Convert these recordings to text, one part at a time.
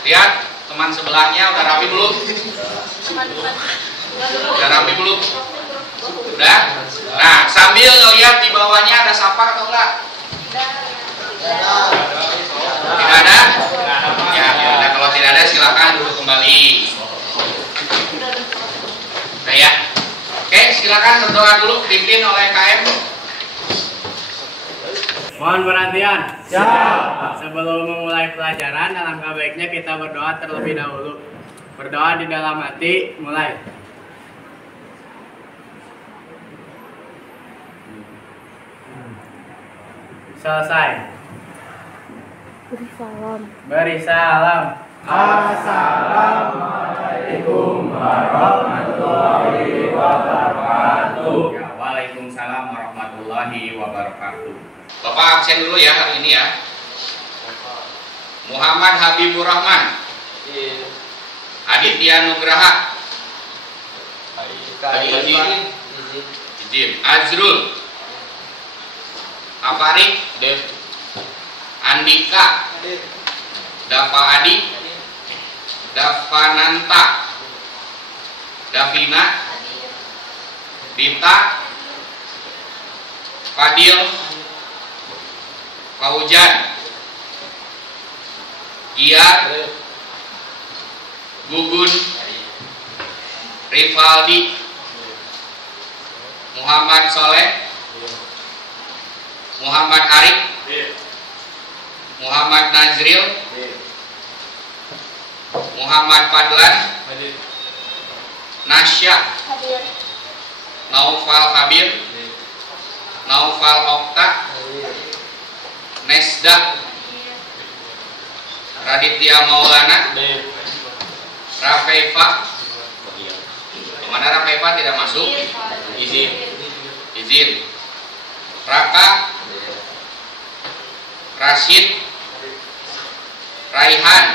Lihat teman sebelahnya udah rapi belum? Udah rapi belum? Udah? Nah, sambil ngelihat di bawahnya ada sampah atau enggak? Tidak ada? Ya, nah, kalau tidak ada silakan duduk kembali. Oke ya. Oke, silakan berdoa dulu dipimpin oleh KM. Mohon perhatian. Siap. Sebelum memulai pelajaran, alangkah baiknya kita berdoa terlebih dahulu. Berdoa di dalam hati, mulai. Selesai. Beri salam. Assalamualaikum warahmatullahi wabarakatuh. Ya, waalaikumsalam warahmatullahi wabarakatuh. Bapak absen dulu ya hari ini ya. Muhammad Habibur Rahman. Aditya Nugraha. Izin. Azrul. Afarik. Andika. Dava Adi. Davananta. Davina. Dita. Fadil. Paujan. Giat. Gugun. Rivaldi. Muhammad Soleh. Muhammad Arif. Muhammad Nazril. Muhammad Fadlan. Nasya. Naufal Kabir. Naufal Okta. Nesda. Raditya Maulana. Rafaifa. Mana Rafaifa tidak masuk? Izin. Raka. Rashid. Raihan.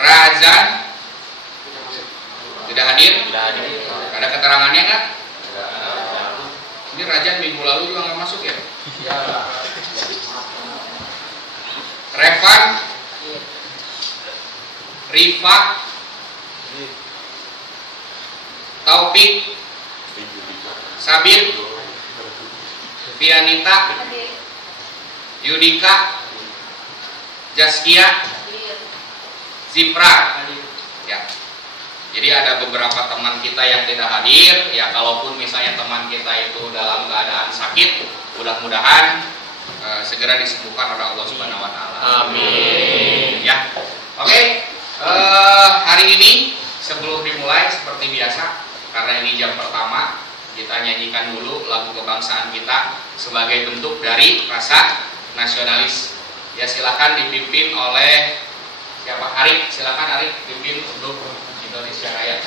Razan. Tidak hadir? Ada keterangannya nggak? Ini Razan minggu lalu juga nggak masuk ya? Revan. Rifa. Taufik. Sabir. Pianita. Yudika. Jaskia. Zipra. Ya. Jadi ada beberapa teman kita yang tidak hadir. Ya, kalaupun misalnya teman kita itu dalam keadaan sakit, mudah-mudahan segera disembuhkan oleh Allah Subhanahu wa taala. Amin. Ya. Oke. Hari ini sebelum dimulai seperti biasa, karena ini jam pertama, kita nyanyikan dulu lagu kebangsaan kita sebagai bentuk dari rasa nasionalis. Ya, silakan dipimpin oleh siapa? Arif, silakan Arif pimpin untuk Indonesia Raya.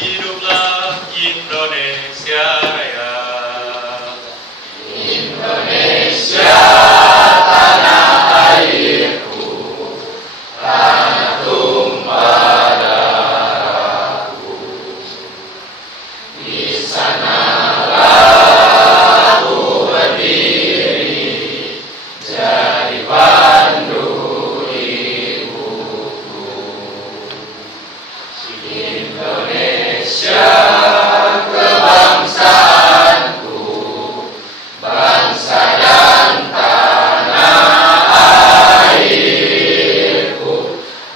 Hiduplah Indonesia Raya. Indonesia tanah airku, tanah tumpah darahku. Di sanalah aku berdiri, jadi pandu ibuku. Indonesia kebangsaanku, bangsa dan tanah airku.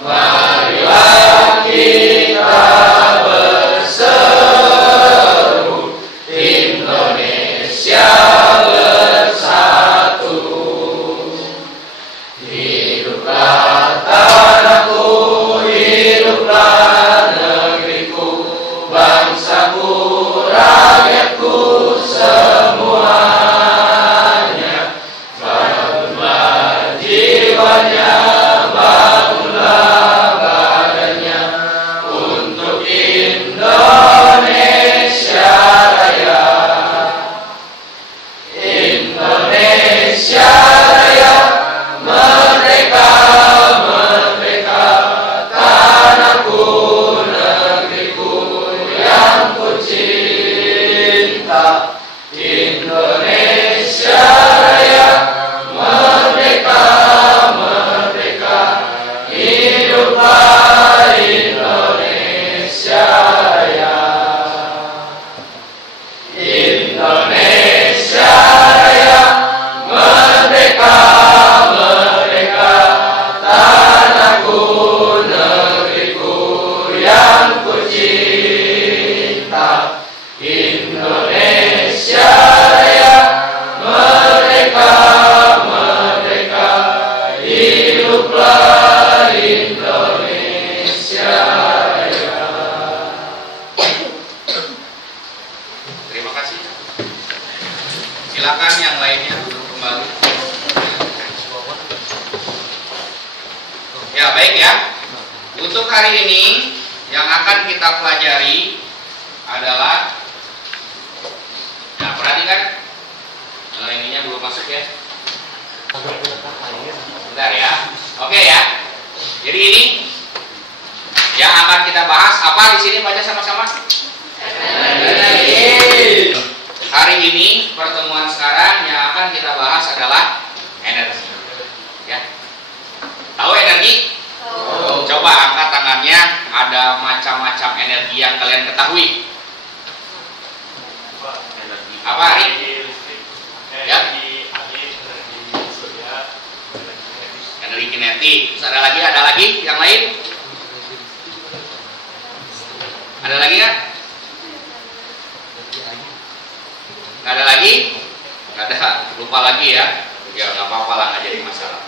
Marilah kita berseru, Indonesia bersatu. Hiduplah tanahku, hiduplah negeriku, bangsa cinta Indonesia Raya, merdeka, merdeka, hiduplah Indonesia Raya. Terima kasih. Silakan yang lainnya duduk kembali. Ya, baik ya. Untuk hari ini yang akan kita pelajari adalah, nah perhatikan, ininya belum masuk ya. Bentar ya. Oke ya. Jadi ini yang akan kita bahas apa di sini, baca sama-sama. Hari ini pertemuan sekarang yang akan kita bahas adalah energi. Ya. Tahu energi? Coba angkat tangannya, ada macam-macam energi yang kalian ketahui. Apa, Ari? Ya. Energi kinetik. Terus ada lagi yang lain? Ada lagi nggak? Nggak ada lagi? Nggak ada. Lupa lagi ya? Ya nggak apa-apa lah, nggak jadi masalah.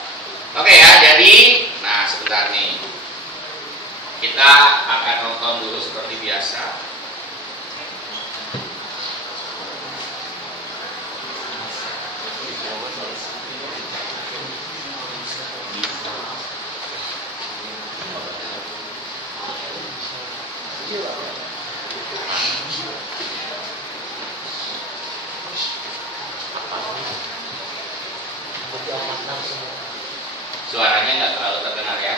Oke ya, jadi, nah sebentar nih, kita akan nonton dulu seperti biasa. Suaranya nggak terlalu terdengar ya.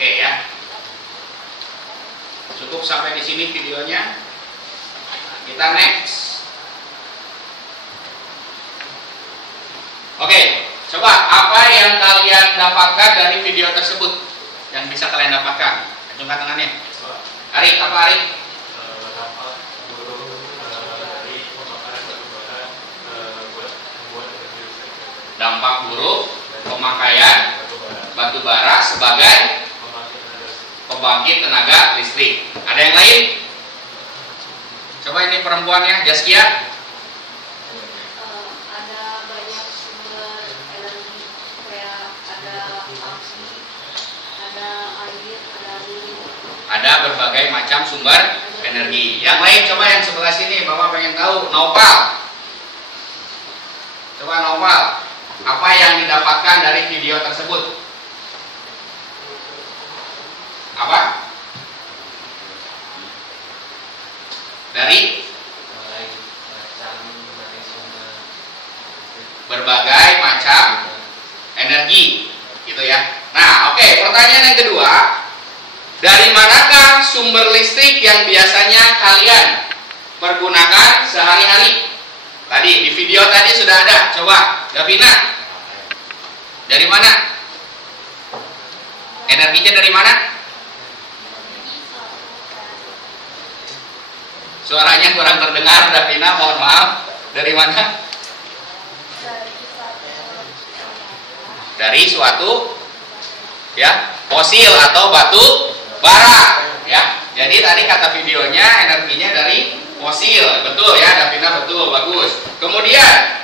Oke ya. Cukup sampai di sini videonya. Kita next. Oke, coba apa yang kalian dapatkan dari video tersebut? Yang bisa kalian dapatkan? Acungkan tangannya. Ari, apa Ari? Dampak buruk pemakaian batu bara sebagai pembangkit tenaga listrik. Ada yang lain? Coba ini perempuannya, Jaskia. Ada banyak sumber energi, kayak ada api, ada air, ada angin. Ada berbagai macam sumber energi. Yang lain coba yang sebelah sini, Bapak pengen tahu. Nopal. Coba Nopal, apa yang didapatkan dari video tersebut? Apa? Dari berbagai macam energi, gitu ya. Nah, oke, pertanyaan yang kedua, dari manakah sumber listrik yang biasanya kalian pergunakan sehari-hari? Tadi di video tadi sudah ada. Coba, Gavina, dari mana? Energinya dari mana? Suaranya kurang terdengar, Davina, mohon maaf. Dari mana? Dari suatu ya fosil atau batu bara ya. Jadi tadi kata videonya energinya dari fosil, betul ya Davina, betul, bagus. Kemudian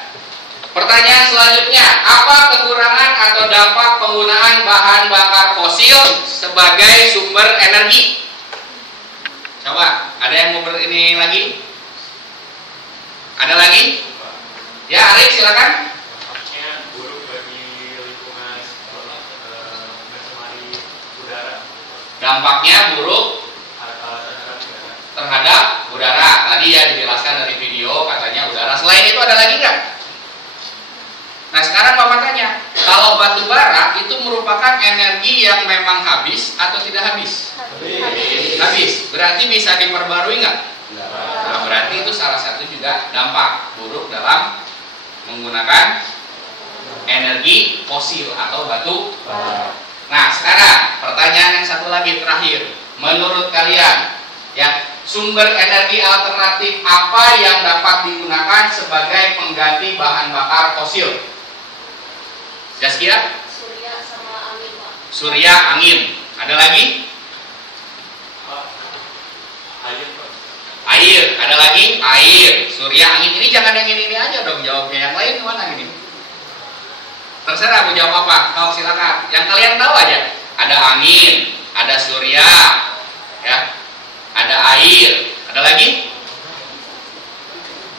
pertanyaan selanjutnya, apa kekurangan atau dampak penggunaan bahan bakar fosil sebagai sumber energi? Coba, ada yang mau ini lagi? Ada lagi? Ya, Arif silakan. Dampaknya buruk bagi lingkungan mencemari udara. Dampaknya buruk terhadap udara. Tadi ya dijelaskan dari video, katanya udara. Selain itu ada lagi nggak? Nah sekarang Bapak tanya, kalau batu bara itu merupakan energi yang memang habis atau tidak habis? Habis. Berarti bisa diperbarui nggak? Nah berarti itu salah satu juga dampak buruk dalam menggunakan energi fosil atau batu bara. Nah sekarang pertanyaan yang satu lagi terakhir, menurut kalian ya sumber energi alternatif apa yang dapat digunakan sebagai pengganti bahan bakar fosil? Jaskia? Surya sama angin, Pak. Surya, angin. Ada lagi? Air, Pak. Air. Ada lagi? Air. Surya, angin. Ini jangan yang ini aja dong jawabnya. Yang lain mana ini? Terserah mau jawab apa. Kau silakan. Yang kalian tahu aja. Ada angin, ada surya, ya, ada air. Ada lagi?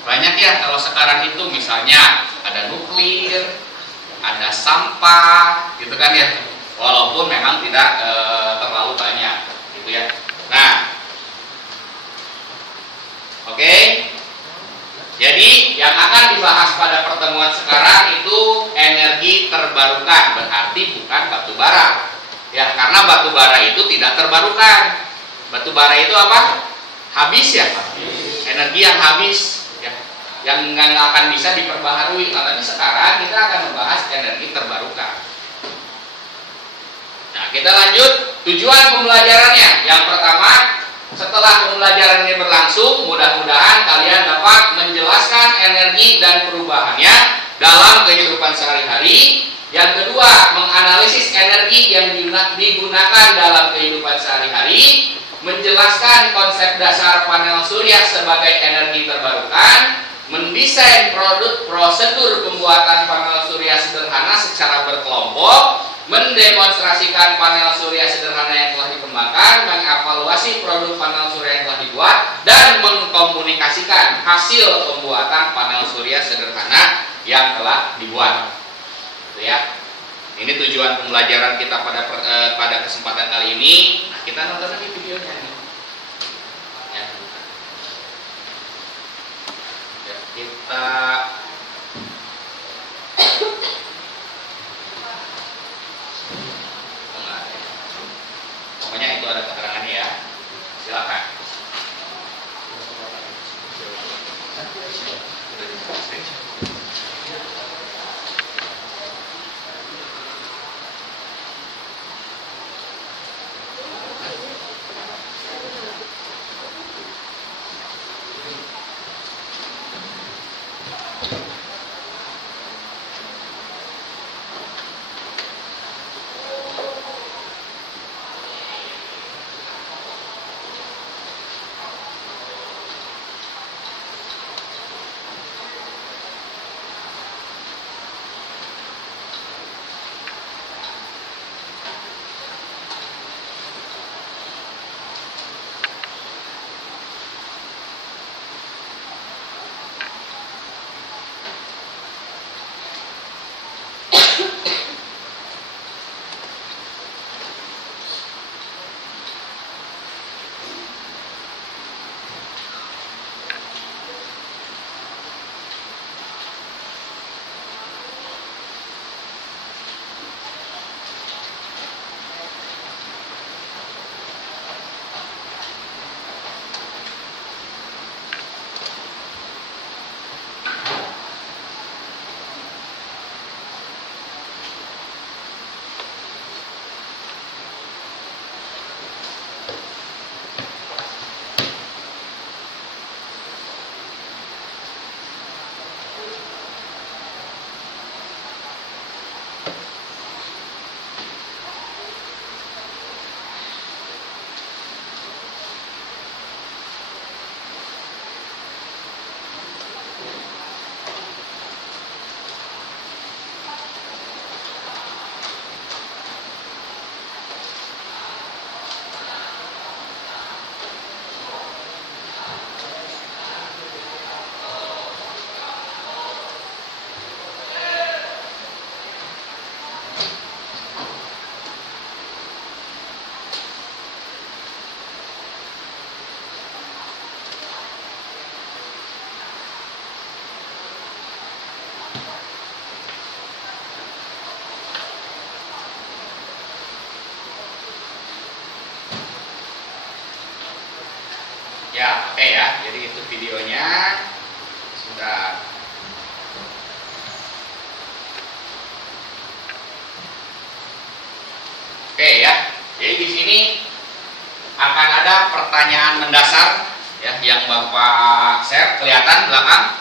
Banyak ya. Kalau sekarang itu misalnya ada nuklir, ada sampah, gitu kan ya. Walaupun memang tidak terlalu banyak, gitu ya. Nah, oke. Jadi yang akan dibahas pada pertemuan sekarang itu energi terbarukan, berarti bukan batu bara. Ya, karena batu bara itu tidak terbarukan. Batu bara itu apa? Habis ya. Energi yang habis ya, yang nggak akan bisa diperbaharui. Makanya sekarang kita akan membahas energi terbarukan. Nah, kita lanjut tujuan pembelajarannya. Yang pertama, setelah pembelajaran ini berlangsung, mudah-mudahan kalian dapat menjelaskan energi dan perubahannya dalam kehidupan sehari-hari. Yang kedua, menganalisis energi yang digunakan dalam kehidupan sehari-hari, menjelaskan konsep dasar panel surya sebagai energi terbarukan, mendesain prosedur pembuatan panel surya sederhana secara berkelompok, mendemonstrasikan panel surya sederhana yang telah dikembangkan, mengevaluasi produk panel surya yang telah dibuat, dan mengkomunikasikan hasil pembuatan panel surya sederhana yang telah dibuat. Itu ya. Ini tujuan pembelajaran kita pada kesempatan kali ini. Nah, kita nonton lagi videonya nih. Ya. Ya, kita pokoknya itu ada keterangannya ya. Silakan. Ya, oke ya. Jadi itu videonya. Sudah. Oke ya. Jadi di sini akan ada pertanyaan mendasar ya yang Bapak share. Kelihatan belakang?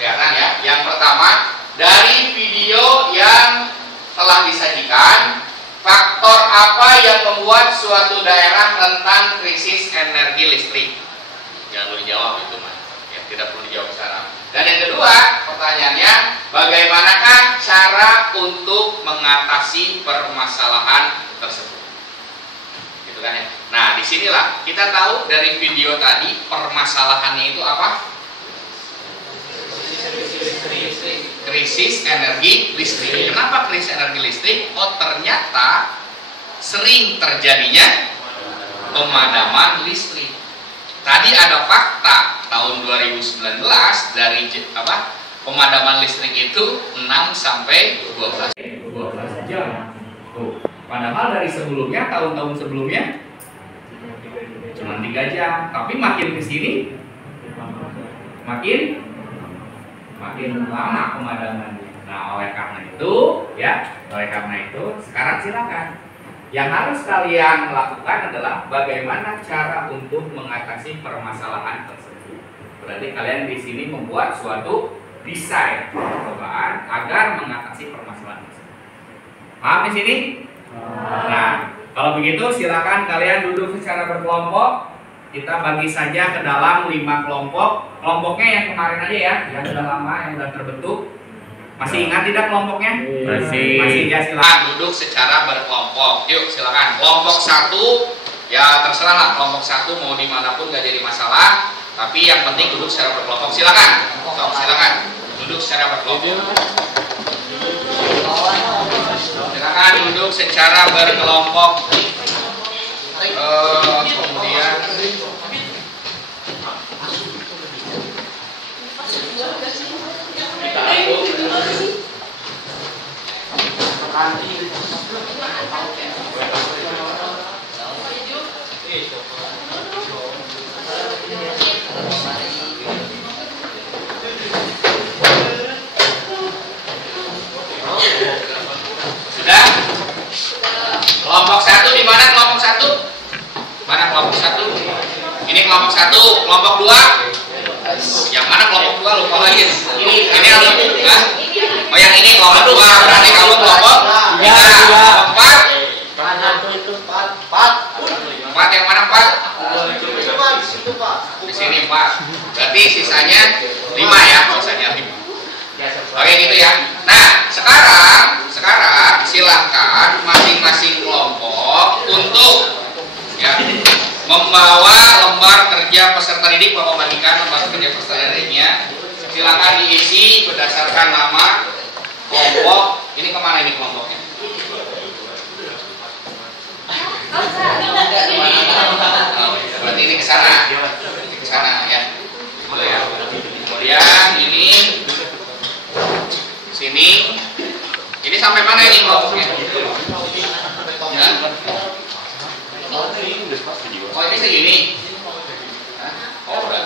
Kelihatan ya. Yang pertama, dari video yang telah disajikan, faktor apa yang membuat suatu daerah rentan krisis energi listrik? Jangan perlu dijawab itu mas, ya, tidak perlu dijawab sekarang. Dan yang kedua, pertanyaannya, bagaimanakah cara untuk mengatasi permasalahan tersebut? Gitu kan ya. Nah, disinilah kita tahu dari video tadi permasalahannya itu apa? Krisis energi listrik. Kenapa krisis energi listrik? Oh, ternyata sering terjadinya pemadaman listrik. Tadi ada fakta tahun 2019 dari pemadaman listrik itu 6 sampai 12 jam. Tuh. Padahal dari sebelumnya, tahun-tahun sebelumnya cuma 3 jam. Tapi makin ke sini makin lama pemadaman. Nah, oleh karena itu sekarang silakan. Yang harus kalian lakukan adalah bagaimana cara untuk mengatasi permasalahan tersebut. Berarti kalian di sini membuat suatu desain percobaan agar mengatasi permasalahan tersebut. Paham di sini? Nah, kalau begitu silakan kalian duduk secara berkelompok. Kita bagi saja ke dalam 5 kelompok. Kelompoknya yang kemarin aja ya, yang sudah lama, yang sudah terbentuk. Masih ingat tidak kelompoknya? Masih ya, silakan duduk secara berkelompok. Yuk silakan. Kelompok 1 ya terserah lah, kelompok 1 mau dimanapun gak jadi masalah. Tapi yang penting duduk secara berkelompok. Silakan. Silakan duduk secara berkelompok. Silakan duduk secara berkelompok. Kemudian sudah? Kelompok 1 di mana kelompok 1? Mana kelompok 1? Ini kelompok 1, kelompok 2. Yang mana kelompok 2 lupa lagi. Ini ada kan? Oh yang ini kelompok 2, berarti kamu kelompok 3. Kelompok 4. 4 yang mana 4? Di sini 4. Berarti sisanya 5 ya, sisanya 5. Oke gitu ya. Nah, sekarang silahkan masing-masing kelompok untuk ya membawa lembar kerja peserta didik. Bapak bagikan lembar kerja peserta didiknya. Silakan diisi berdasarkan nama kelompok. Ini kemana ini kelompoknya? Berarti ini ke sana ya. Betul ya. Kemudian ini sini. Ini sampai mana ini kelompoknya? Ya. Oh ini segini. Oh udah.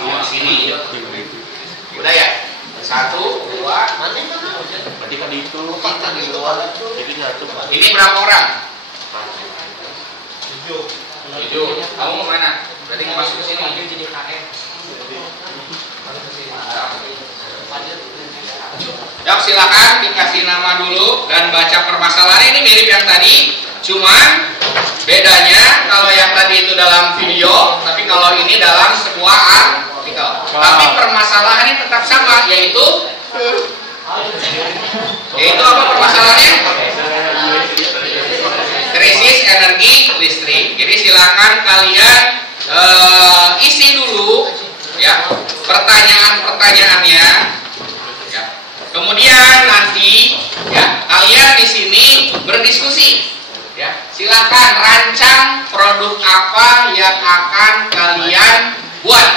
Oh sini. Udah ya. 1, 2. Berarti kan itu kita di luar jadi 1. Ini berapa orang? 7. Kamu mau mana? Berarti mau masuk ke sini. Jadi KF. Yuk silakan dikasih nama dulu dan baca permasalahannya. Ini mirip yang tadi, cuman bedanya kalau yang tadi itu dalam video, tapi kalau ini dalam sebuah artikel. Tapi permasalahannya tetap sama, yaitu apa permasalahannya? Krisis energi listrik. Jadi silakan kalian isi dulu ya pertanyaan-pertanyaannya. Ya. Kemudian nanti ya kalian di sini berdiskusi. Ya, silakan rancang produk apa yang akan kalian buat.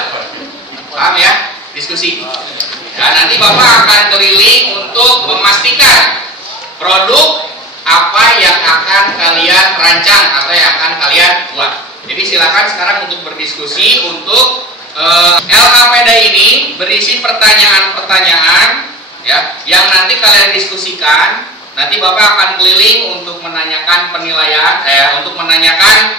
Paham ya? Diskusi. Ya, nanti Bapak akan keliling untuk memastikan produk apa yang akan kalian rancang atau yang akan kalian buat. Jadi Jadi silakan sekarang untuk berdiskusi. Untuk LKPD ini berisi pertanyaan-pertanyaan ya, yang nanti kalian diskusikan. Nanti Bapak akan keliling untuk menanyakan penilaian, untuk menanyakan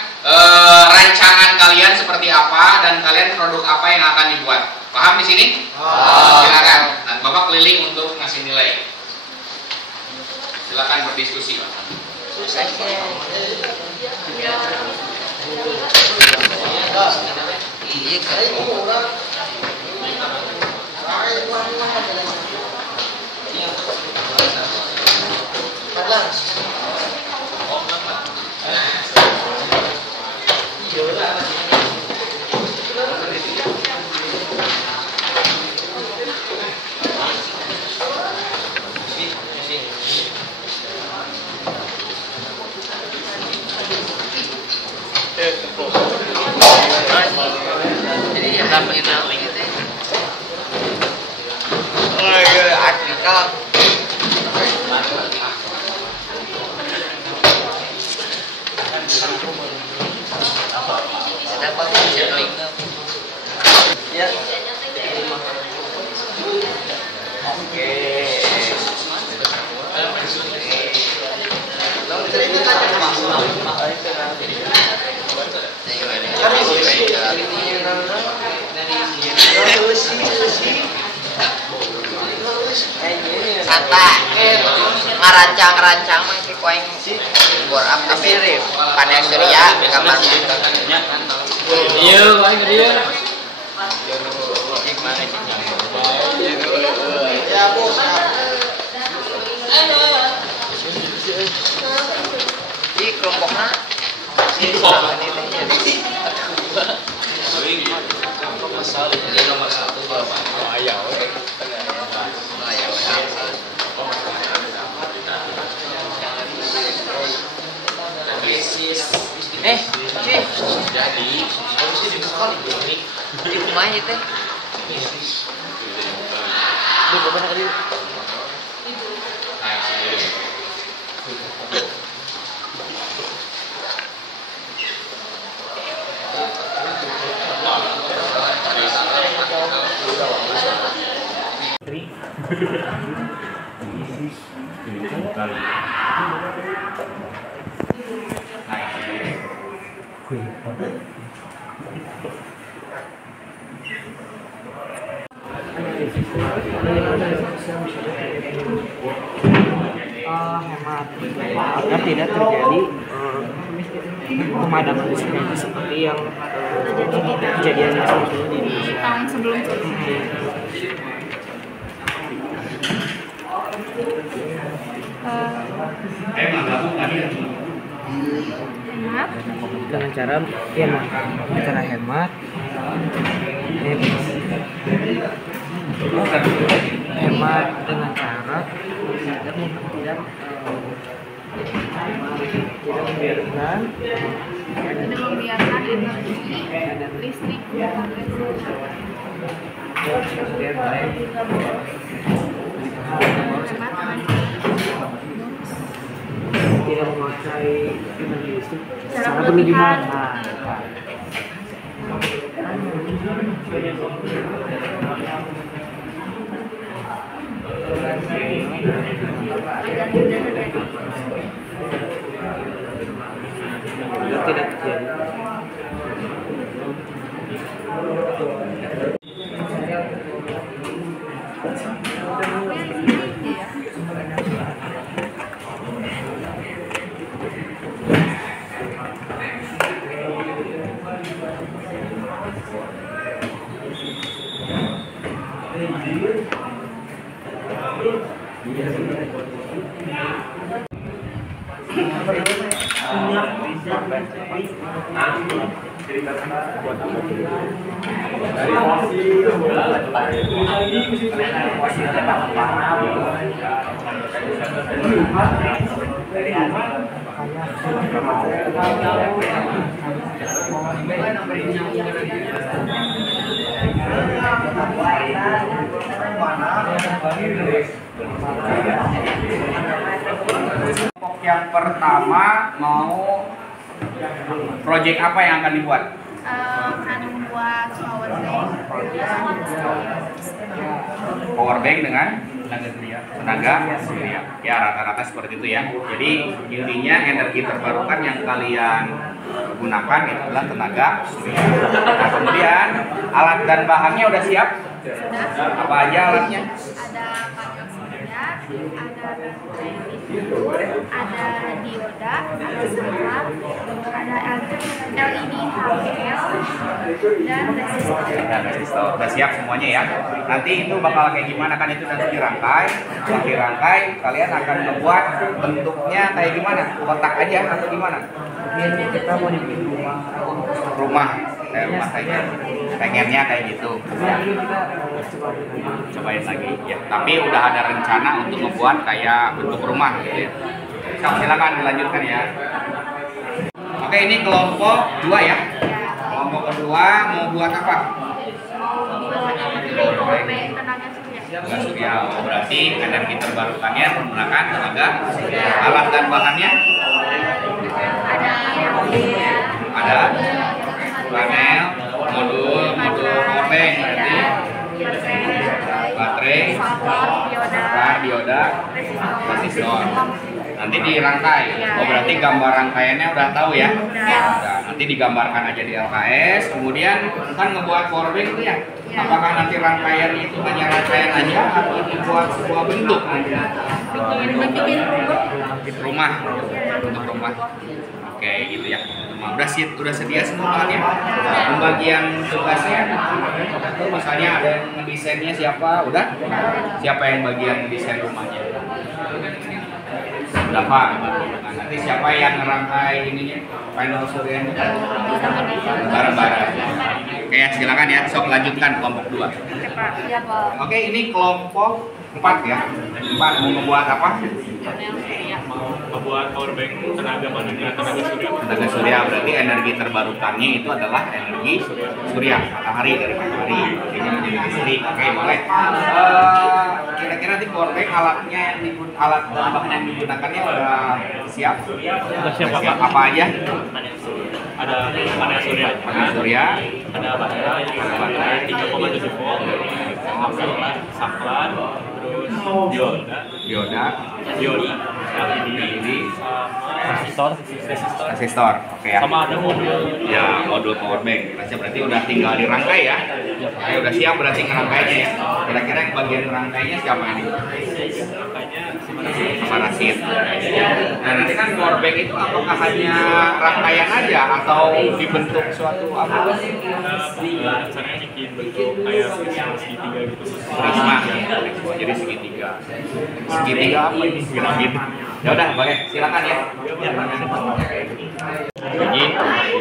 rancangan kalian seperti apa dan kalian produk apa yang akan dibuat. Paham di sini? Silakan. Nanti Bapak keliling untuk ngasih nilai. Silakan berdiskusi. Jadi yang tak mengenal gitu. Oh iya, Afrika. Dapat channel itu. Ya. Oke. Santai, ngarancang mah si koeng bor apa mirip panen surya kamar Iya, paling dia. ya bos di kelompoknya si Jadi di rumah itu hemat agar tidak terjadi pemadaman listrik seperti yang kejadiannya sebetulnya di Indonesia. Tahun sebelum hemat Dengan cara hemat dengan cara tidak membiarkan energi listrik tidak memakai energi listrik secara berlebihan. Tidak terjadi. Yang pertama mau Project apa yang akan dibuat? Akan membuat power bank. Power bank dengan tenaga surya. Ya rata-rata seperti itu ya. Jadi intinya energi terbarukan yang kalian gunakan itu adalah tenaga surya. Nah kemudian alat dan bahannya udah siap? Apa aja alatnya? Ada panel surya, ada baterai lithium, ada dioda, ada solar, ada LED HPL, dan resistor. Dan resistor. Udah siap semuanya ya. Nanti itu bakal kayak gimana kan itu nanti dirangkai. Setelah dirangkai kalian akan membuat bentuknya kayak gimana? Kotak aja atau gimana? Ini kita mau dibikin Rumah kayak rumah saja. Pengennya kayak gitu. Cobain lagi ya. Tapi udah ada rencana untuk membuat kayak bentuk rumah gitu ya. Silakan dilanjutkan ya. Oke, ini kelompok 2 ya. Kelompok kedua mau buat apa? Power bank tenaga surya. Tenaga surya. Oh, berarti energi terbarukannya menggunakan tenaga surya. Alat dan bahannya ada panel, modul power bank berarti baterai, solar, dioda, resistor. Nanti dirangkai. Oh berarti gambar rangkaiannya udah tahu ya? Udah. Nanti digambarkan aja di LKS. Kemudian kan ngebuat power bank itu ya. Apakah nanti rangkaiannya itu hanya rangkaian aja atau dibuat sebuah bentuk? Rumah, bentuk rumah. Oke gitu ya. Udah sedia semua bahannya. Pembagian tugasnya itu misalnya ada yang ngedesainnya siapa? Udah? Siapa yang bagian desain rumahnya? Udah Pak. Nah, nanti siapa yang ngerangkai ininya? Panel suryanya? Bareng-bareng. Oke ya, silakan ya. Sok lanjutkan kelompok 2. Oke, ini kelompok 4 ya. 4 mau membuat apa? Membuat power bank tenaga surya. Tenaga surya berarti energi terbarukannya itu adalah energi surya, matahari dari matahari. Energi listrik. Oke, boleh. Kira-kira di power bank alatnya alat dan bahan yang digunakannya udah siap? Udah siap Apa aja? Ada panel surya. Panel surya, Ada baterai 3,7 volt. Saklar, terus dioda, LED, resistor. Oke ya. sama ada modul. Ya, modul power bank. Berarti udah tinggal dirangkai ya. Oke, udah siap berarti ngerangkainya ya. Kira-kira yang bagian ngerangkainya siapa ini? Sama Rasid. Nah, nanti kan power bank itu apakah hanya rangkaian aja atau dibentuk suatu apa? Misalnya bikin bentuk kayak segitiga gitu. Prisma. Jadi segitiga. Segitiga apa ini? Piramid. Ya udah, boleh. Silakan ya. Jadi,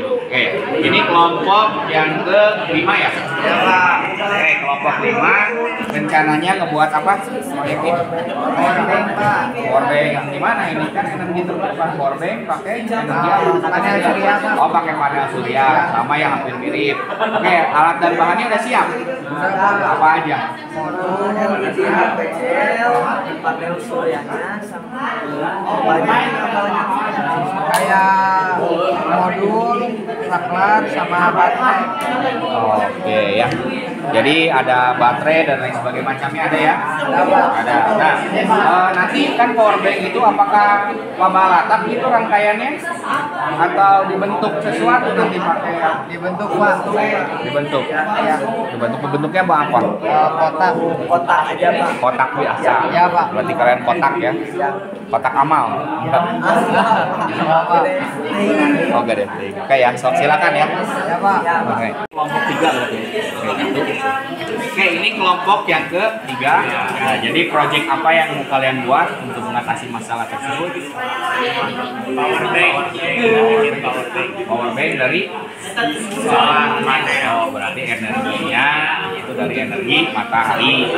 oke, ini kelompok yang ke-5 ya? Ya Pak. Oke, kelompok 5 rencananya ngebuat apa? Proyek ini? Power bank. Gimana ini? Kan energi terbarukan power bank pakai energi apa? Panel surya. Oh, pakai panel surya. Sama yang hampir mirip. Oke, alat dan bahannya udah siap? Apa aja? panel suryanya sama banyak kayak modul, saklar sama baterai. Oke ya. Jadi ada baterai dan lain sebagainya macamnya ada ya? Ada. Nah, nanti kan power bank itu apakah laba latap gitu rangkaiannya atau dibentuk sesuatu nanti pakai? Dibentuk Pak. Dibentuk. Dibentuk bentuknya apa? Kotak aja Pak. Kotak biasa. Iya, Pak. Berarti kalian kotak ya? Kotak amal. Oh gede. Oke ya, sok silakan ya. Ya Pak. Oke. Kelompok 3 berarti. Oke, ini kelompok yang ke-3. Nah, jadi project apa yang mau kalian buat untuk mengatasi masalah tersebut? Power bank. Power bank dari solar panel. Oh, berarti energinya itu itu dari energi matahari.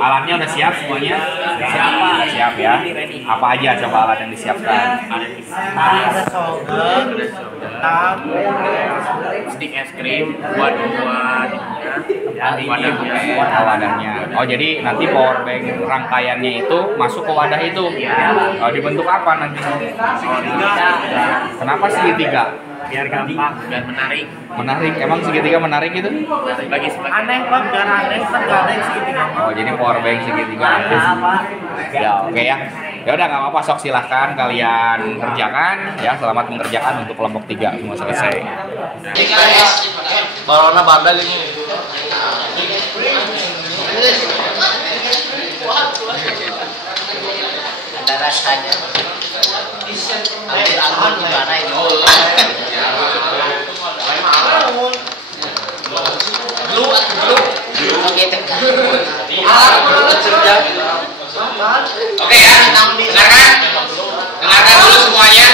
Alatnya udah siap semuanya? Siap ya. Apa aja coba alat yang disiapkan? Ada sorghum, ketan, Stik es krim buat wadahnya. Oh jadi nanti power bank rangkaiannya itu masuk ke wadah itu. Oh, dibentuk apa nanti? Kenapa segitiga? biar gampang, biar menarik. Menarik. Emang segitiga menarik itu? Bagi sebagai aneh kan, biar aneh kan gak ada yang segitiga. Oh jadi power bank segitiga aneh. Ya oke ya. Ya udah nggak apa-apa, sok silahkan kalian kerjakan ya. Selamat mengerjakan untuk kelompok 3 semua selesai. Balona bandel ini. Ada rasanya. Ambil gimana ini? Oke ya, dengarkan dulu semuanya.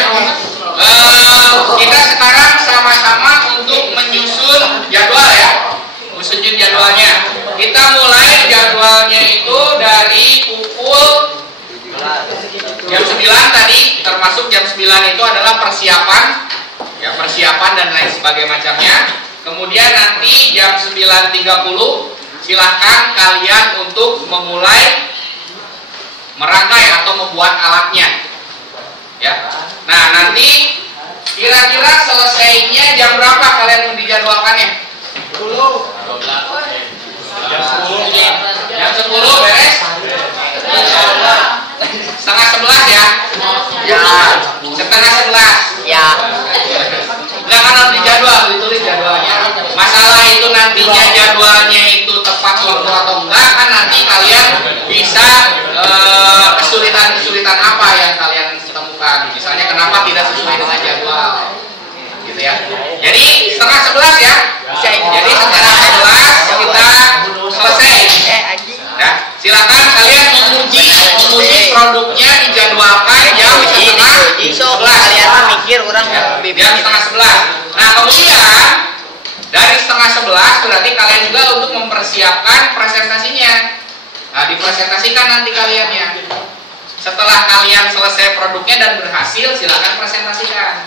Kita sekarang sama-sama untuk menyusun jadwal ya, menyusun jadwalnya. Kita mulai jadwalnya itu dari pukul jam 9 tadi, termasuk jam 9 itu adalah persiapan, ya persiapan dan lain sebagainya macamnya. Kemudian nanti jam 9.30 silahkan kalian untuk memulai merangkai atau membuat alatnya. Ya. Nah, nanti kira-kira selesainya jam berapa kalian dijadwalkannya? 10. Jam 10 beres? Setengah 11 ya? Ya. Setengah 11. Ya. Nggak kan harus dijadwal, ditulis jadwalnya. Masalah itu nantinya jadwalnya itu tepat waktu atau enggak, kan nanti kalian bisa kesulitan-kesulitan apa yang kalian temukan. Misalnya kenapa tidak sesuai dengan jadwal, gitu ya. Jadi setengah 11 ya. Jadi setengah 11 kita selesai. Ya, silakan kalian memuji produknya, dijadwalkan jam setengah 11. Kalian mikir orang Jam setengah 11. Nah kemudian dari setengah 11 berarti kalian juga untuk mempersiapkan presentasinya. Nah dipresentasikan nanti kalian ya. Setelah kalian selesai produknya dan berhasil, silakan presentasikan.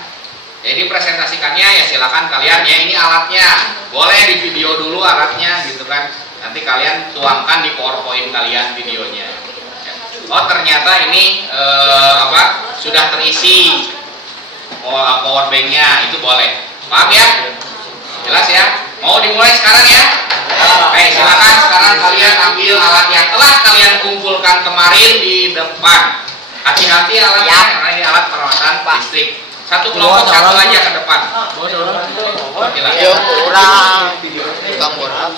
Jadi presentasikannya ya silakan kalian ya, ini alatnya. Boleh di video dulu alatnya gitu kan. Nanti kalian tuangkan di PowerPoint kalian videonya. Oh ternyata ini sudah terisi power banknya, itu boleh. Paham ya? Jelas ya? Mau dimulai sekarang ya? Baik, silakan sekarang kalian ambil alat yang telah kalian kumpulkan kemarin di depan. Hati-hati alatnya, karena ini alat perawatan listrik. Satu kelompok satu aja ke depan. Yo kurang. Tukang borak.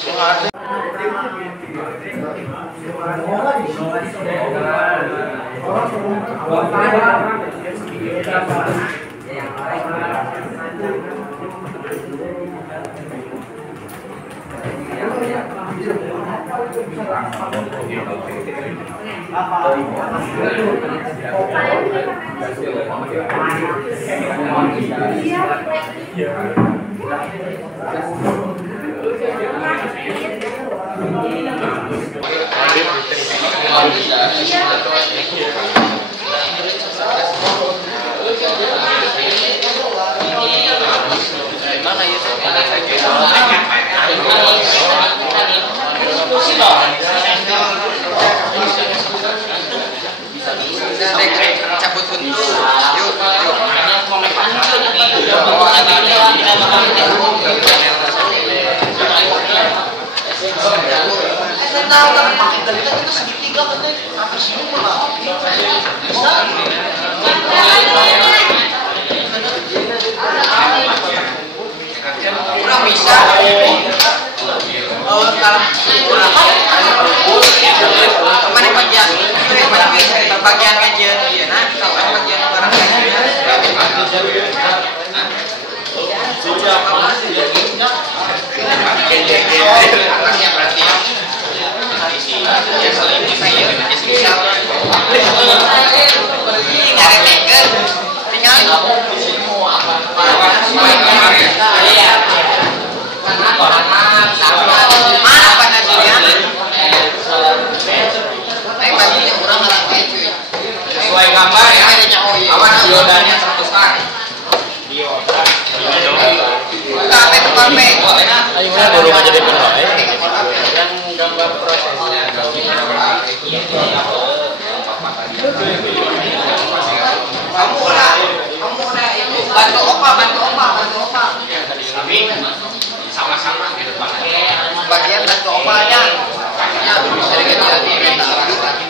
Cabut buntu. Yuk. Kurang bisa. Oh, kalau kemarin bagian kajian iya, nah kalau bagian orang kajian atasnya berarti ya seling tinggal semua guru ngajarin wae. Yang gambar prosesnya. Kamu udah yang bantu opa. Kami sama-sama di depan. Bagian bantu opanya. Ya, sedikit lagi kita arahkan lagi.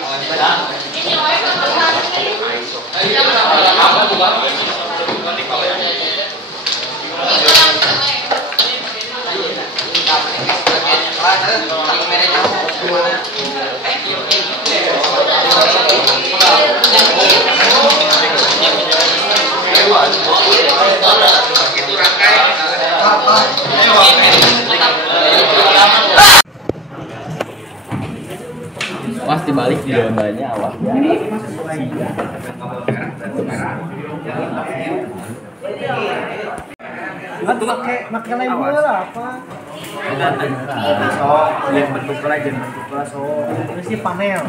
Awas dibalik di gambarnya, awas. Makan lain bola apa? So, lihat bentuknya aja bentuknya so. Ini sih panel.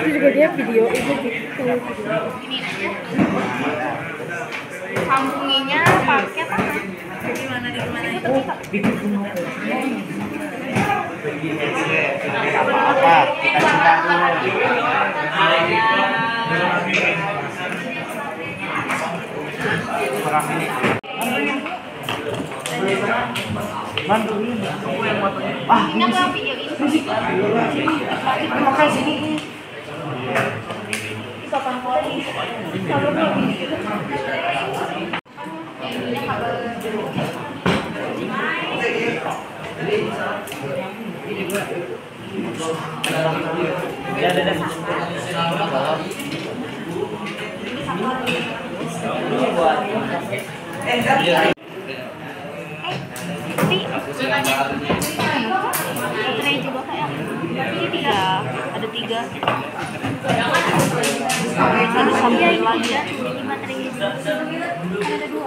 Itu juga dia video itu video. Sambunginya pakai apa? Di mana itu? Apa-apa, kita cinta dulu. Kurang ini. Bantu ini. Aku yang motonya. Ini aku yang video ini. Makan sini. Kapan kali? Kalau baterai juga kayak ini tiga, ada tiga. Ada sambal lagi. Ini baterainya juga. Kan ada dua.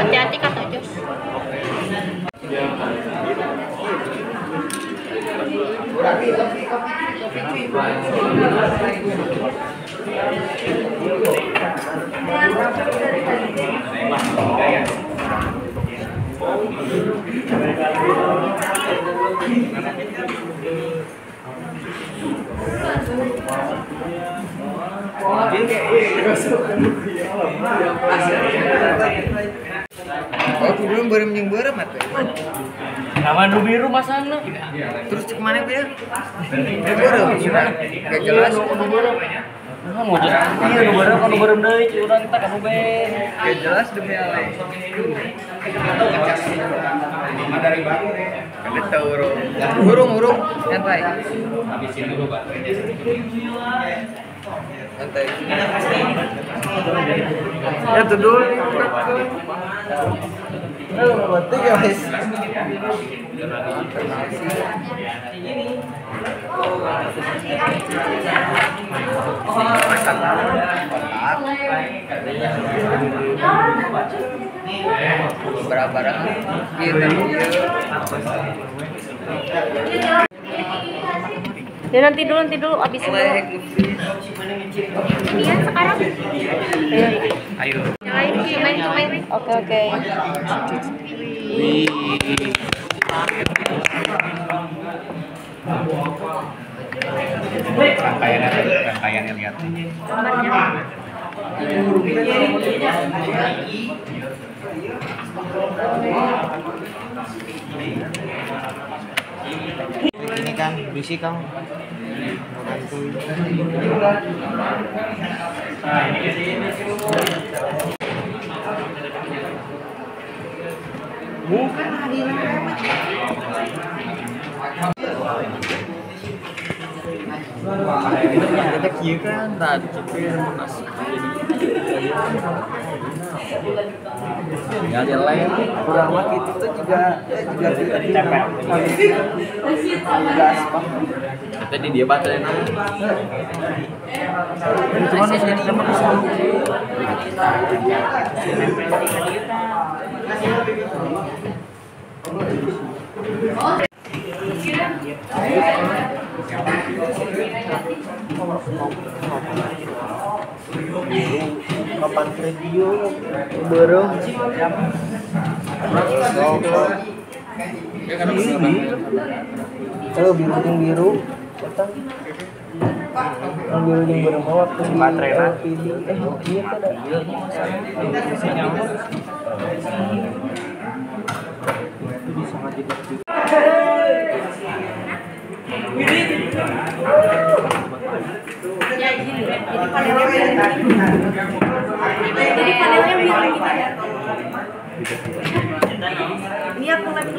Hati-hati kata Jos. Oh, belum bareng yang bareng mah. Nama nu biru masana. Terus kemana ya? Bareng gimana? Gak jelas. Nah, mau jelas. Iya, nu bareng deui urang teh kanu be. Gak jelas demi Allah. Dari baru Ada tahu urung santai. habisin dulu baterainya sedikit. Santai. Ya tuh dulu. Berarti guys. Barang-barang kita Ya nanti dulu abis itu. Iya sekarang. Ayo. Main. Oke. Rangkaiannya lihat. Ini kan berisi kamu. Bukan hadiran. Ada kieu kan tadi cepet bekas. Ya dia lain kurang mah gitu tuh juga capek. Tadi dia batalin aja. Cuman sini sama kesana. Kapan review baru kalau biru yang biru yang biru yang biru mau waktu di pilih iya kan itu sangat jadi Jadi panelnya biru gitu ya. Ini aku lagi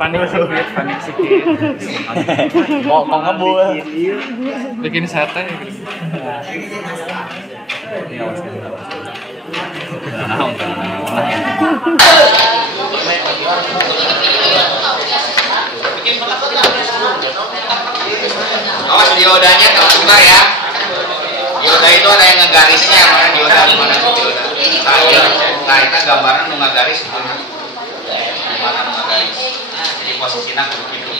Panik sedikit. Kok ngebul. Bikin sate. Awas diodanya terbuka ya. Dioda itu ada yang ngegarisnya, mana dioda gimana sih dioda? Nah, kita gambaran nu ngagaris gimana? Gimana nu ngagaris? Jadi posisinya kudu kitu.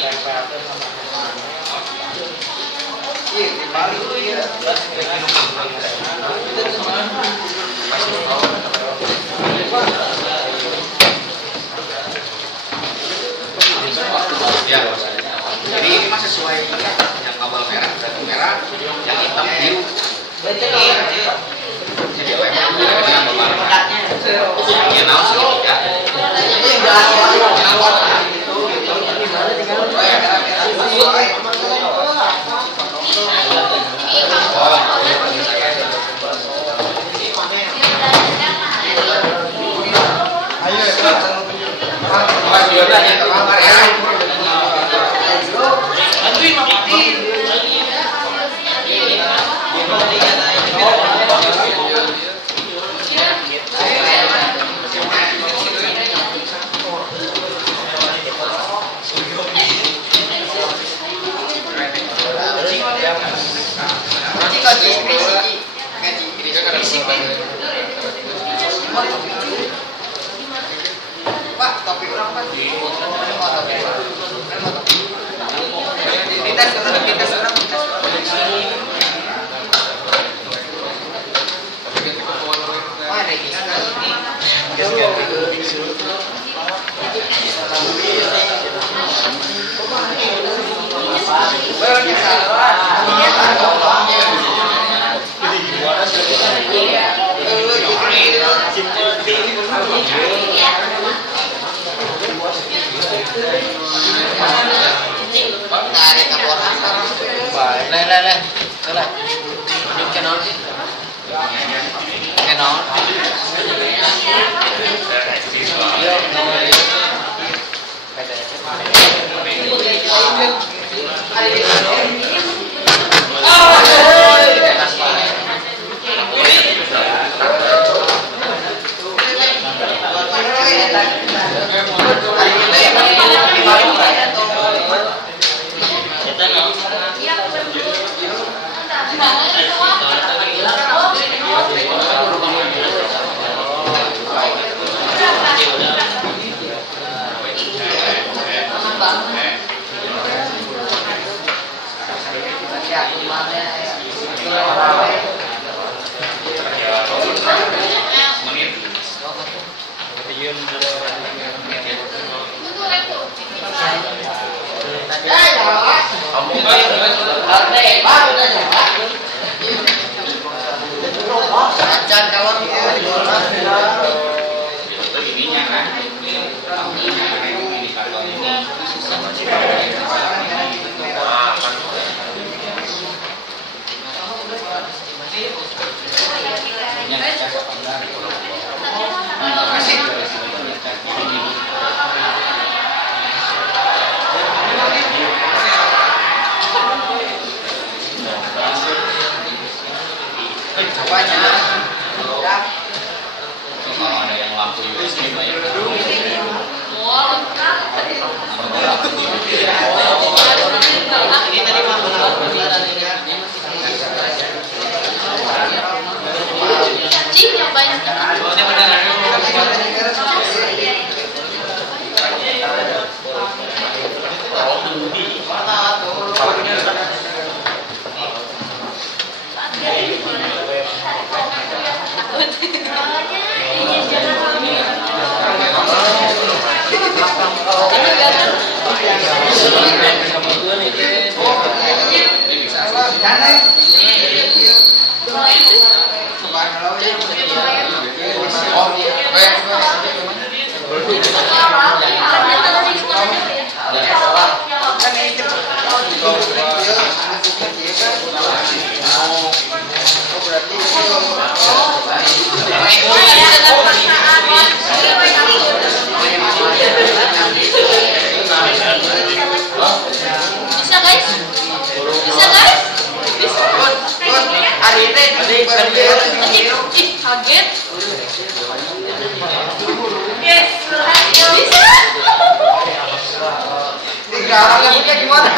Ya, jadi ini mah sesuai yang kabel merah, berarti merah, yang hitam biru. Jadi yang berbalik. Ya, naon sih ya. Awas diodanya terbakar ya. Pak, topi orang Pak. Kita sekarang. Wah, tarik kapor asar. Le. Kenon sih. Kenon. Acan kalau Itu ininya kan. Indikator ini. Kalau ada yang lampu USB banyak. Cacing yang banyak. Bisa guys? Bisa guys? Bisa. Ih, kaget. Yes, bisa. Gimana?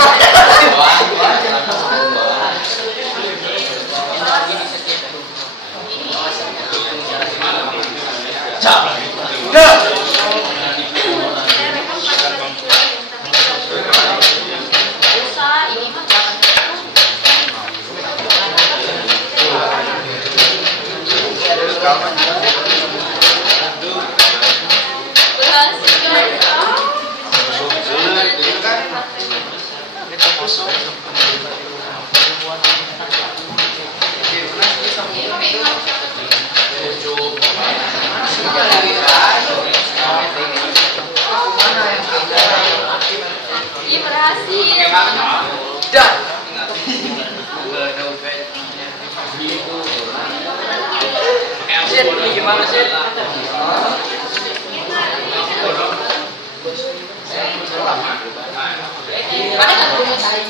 Iya berhasil. Dan Sid, gimana Sid? Ada nggak tuh mecahin?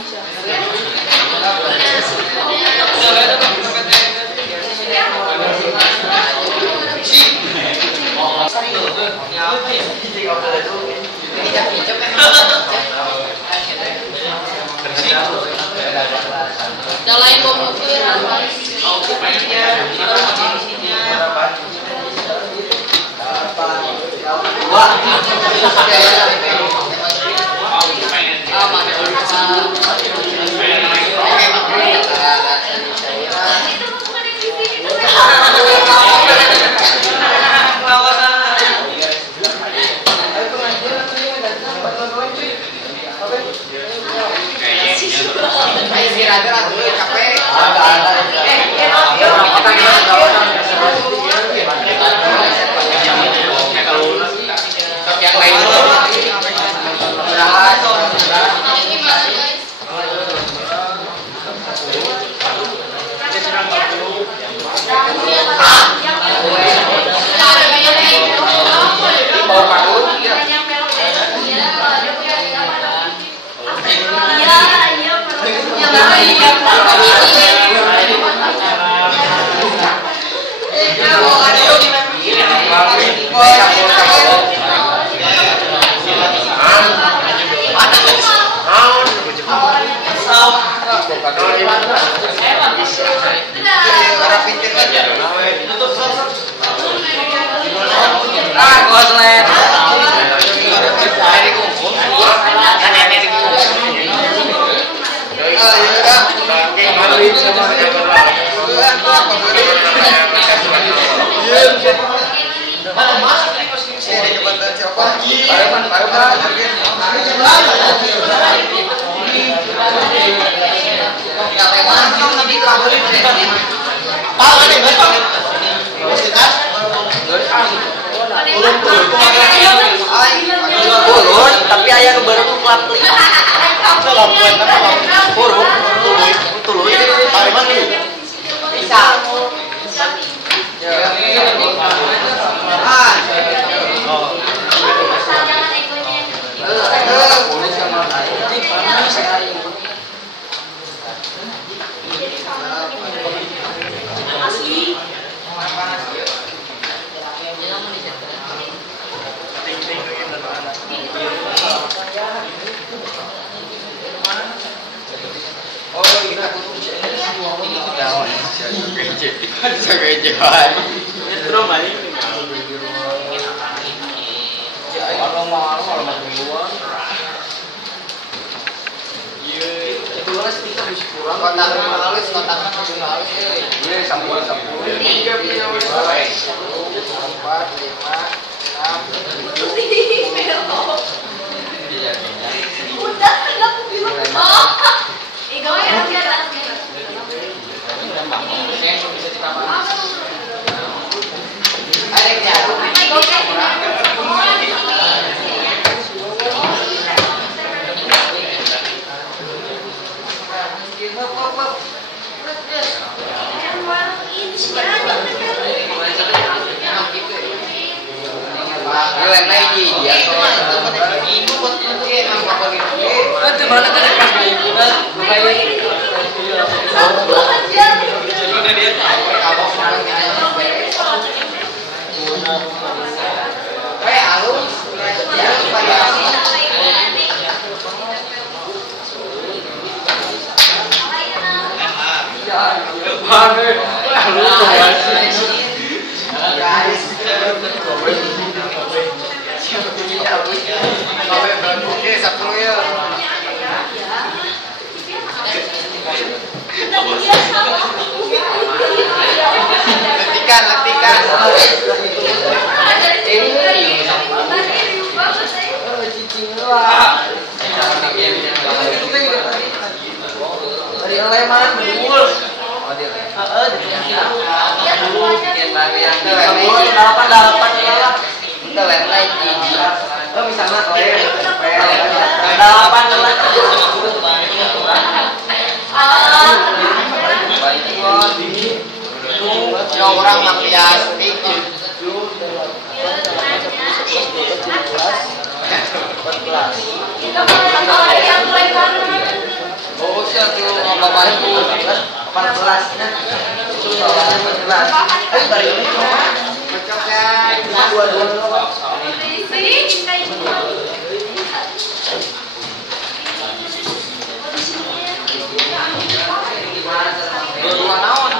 Yang lain mau mobil yang lain Ulun, tapi ayah nu baru klap li. Burung, tuluy, pareman gitu. Bisa. Letikan. Dari leman bul. Orang makias oh siap tuh apa-apa itu 14-nya itu soalnya 14 dari ini cocoknya dua-dua naon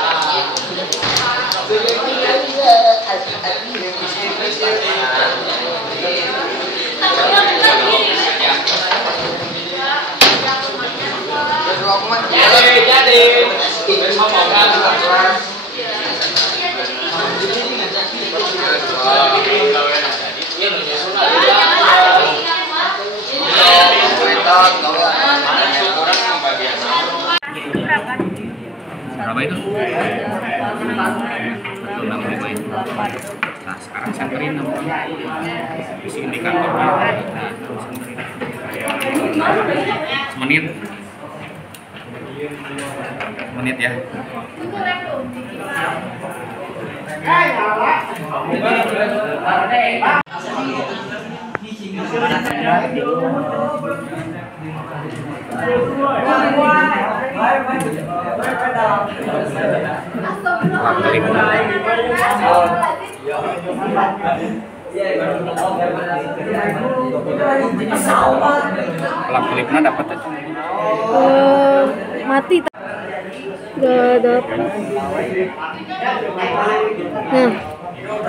berapa itu? 165. Nah sekarang senterin isi indikatornya. Semenit ya. Pelak klipnya dapat aja. Mati gak dapet. Nah,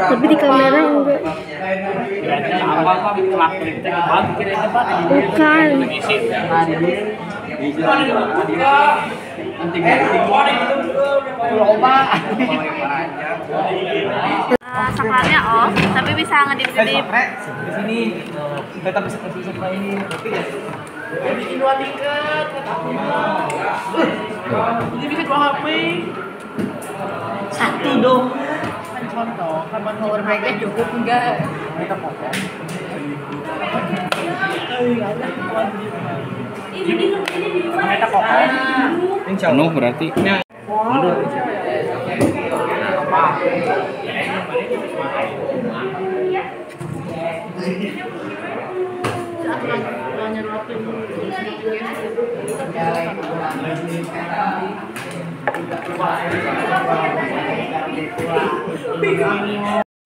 tapi di kamera enggak. Bukan. Saklarnya off, tapi bisa ngedip-ngedip. Di sini tetap bisa ini. Bikin dua tiket, ini bisa dua HP. Satu dong. Contoh, kapan Power banknya cukup enggak? kita potong. Kita potong. Penuh berarti. Mundur.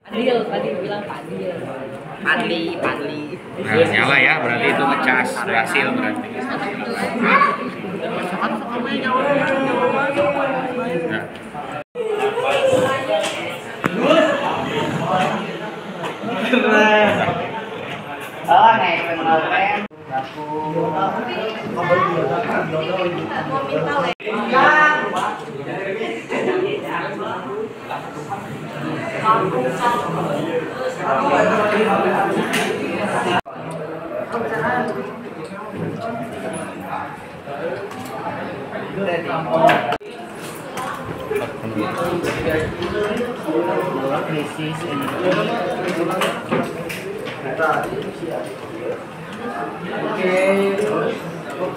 Padil, tadi bilang padil. Padli. Nah, nyala ya, berarti itu ngecas, berhasil berarti. Nah. Oh, naik kemarin.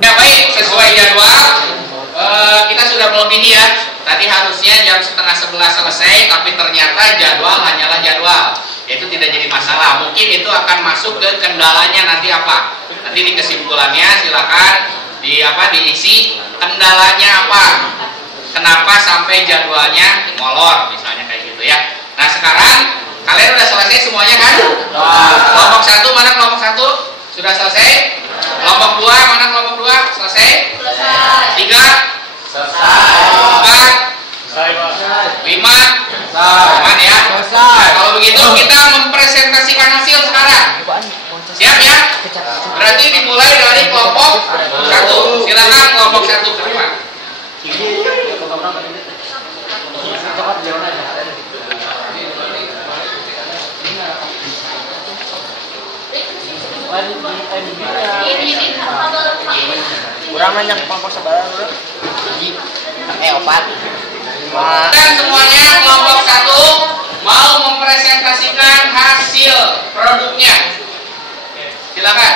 Ya baik, sesuai jadwal kita sudah melebihi ya. Tadi harusnya jam 10:30 selesai, tapi ternyata jadwal hanyalah jadwal. Itu tidak jadi masalah. Mungkin itu akan masuk ke kendalanya nanti apa? Nanti di kesimpulannya silakan diisi kendalanya apa? Kenapa sampai jadwalnya molor misalnya kayak gitu ya. Nah sekarang kalian udah selesai semuanya kan? Kelompok 1 mana kelompok 1? Sudah selesai? Kelompok 2 mana kelompok 2? Selesai? 3? Selesai. 4? 5? Aman ya? Nah, kalau begitu kita mempresentasikan hasil sekarang. Siap ya? Berarti dimulai dari kelompok 1. Silakan kelompok 1 ke depan. Kurang banyak kelompok sebelah dulu. Opat. Dan semuanya kelompok 1 mau mempresentasikan hasil produknya. Silakan.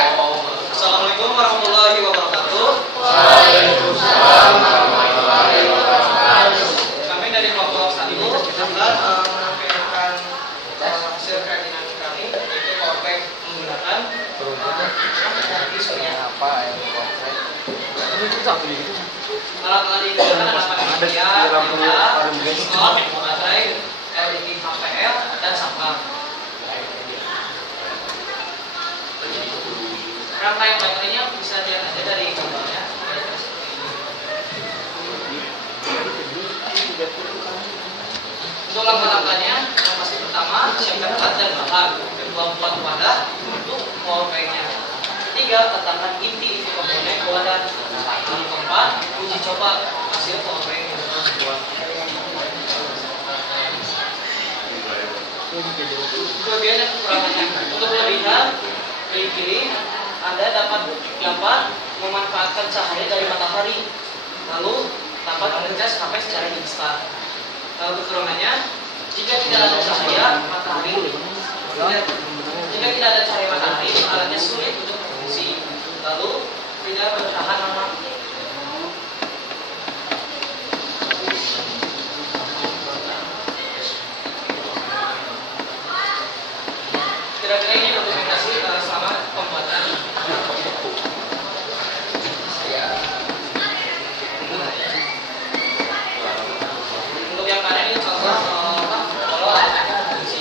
Assalamualaikum warahmatullahi wabarakatuh. Waalaikumsalam warahmatullahi wabarakatuh. Kami dari kelompok 1 akan menampilkan hasil kerajinan kami, yaitu powerbank menggunakan isunya apa ya? Alat-alat yang digunakan adalah baterai, baterai, LED HPL, dan sampah. Rangkaian baterainya bisa dilihat aja dari gambarnya. Untuk langkah-langkahnya, yang pasti pertama siapkan alat dan bahan. Kedua, buat wadah untuk powerbanknya. Ketiga, letakkan inti komponen ke wadah. Lalu keempat, uji coba hasil powerbank yang telah dibuat. Kelebihan dan kekurangannya. Untuk kelebihan, pilih-pilih. Anda dapat memanfaatkan cahaya dari matahari, lalu dapat mengecas HP secara instan. Lalu kekurangannya, jika tidak ada cahaya matahari, alatnya sulit untuk berfungsi, lalu tidak bertahan lama. Kira-kira ini dokumentasi selama pembuatan. Untuk yang kanan ini contoh kalau fungsi.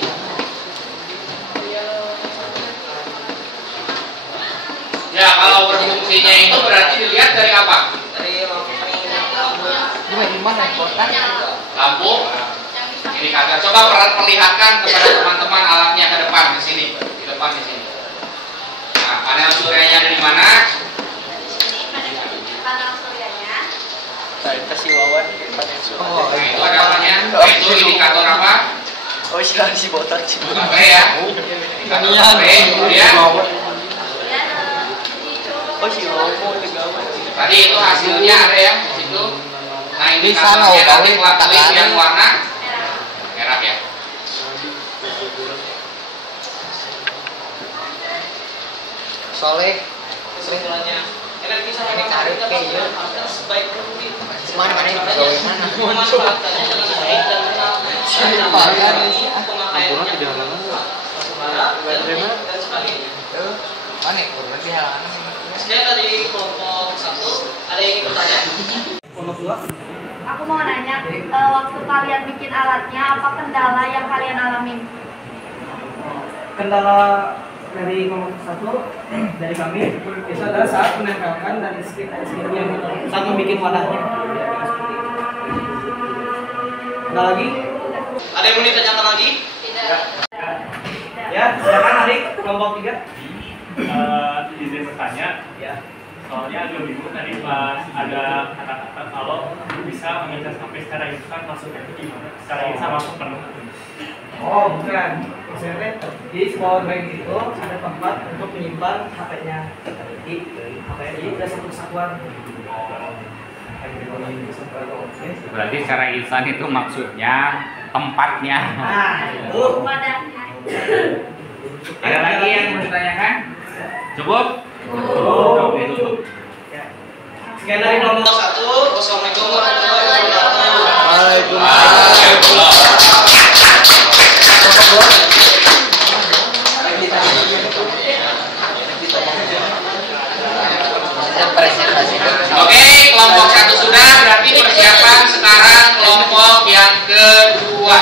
Ya kalau berfungsinya itu berarti dilihat dari apa? Dari lampu. Lampu indikator. Coba perlihatkan kepada teman-teman alatnya ke depan di sini, di depan di sini. Nah, panel suryanya ada di mana? Panel suryanya. Kasih wawan panel surya. Nah, itu ada apanya? Itu indikator apa? Oh iya si botak sih. Baterai ya. Indikator baterai, kemudian Oh si logo tegawan. tadi itu hasilnya ada ya di situ. Nah, indikatornya nanti klik yang warna soleh. Kesimpulannya, energi sahaya Ini karet dapat kayaknya. dimanfaatkan sebaik mungkin. Cuman mana yang pegawai mana? Memanfaatkannya dengan baik dan benar. Ampun tidak halangan. Dan sebagainya. Mana kurang di halaman? Sekian dari kelompok 1. Ada yang ingin bertanya? Kelompok 2. Aku mau nanya, waktu kalian bikin alatnya, apa kendala yang kalian alamin? Kendala dari kelompok 1 dari kami itu adalah saat menempelkan dan stick yang saat membuat wadahnya. Ada lagi? Ada yang mau ditanyakan lagi? Ya, silakan Adik, kelompok 3. Izin bertanya, Ya. soalnya agak bingung tadi pas ada kata-kata kalau bisa mengejar sampai secara instan, maksudnya itu gimana? Secara instan langsung penuh. Oh, bukan. Maksudnya di power bank itu ada tempat untuk menyimpan HP-nya. Jadi HP-nya udah satu kesatuan. Berarti secara instan itu maksudnya tempatnya. Nah, itu. Wadahnya. Ada lagi yang mau ditanyakan? Cukup? Oh, ya. Sekian dari kelompok 1. Wassalamualaikum warahmatullahi wabarakatuh. Oke, kelompok 1 sudah, berarti persiapan sekarang kelompok yang kedua.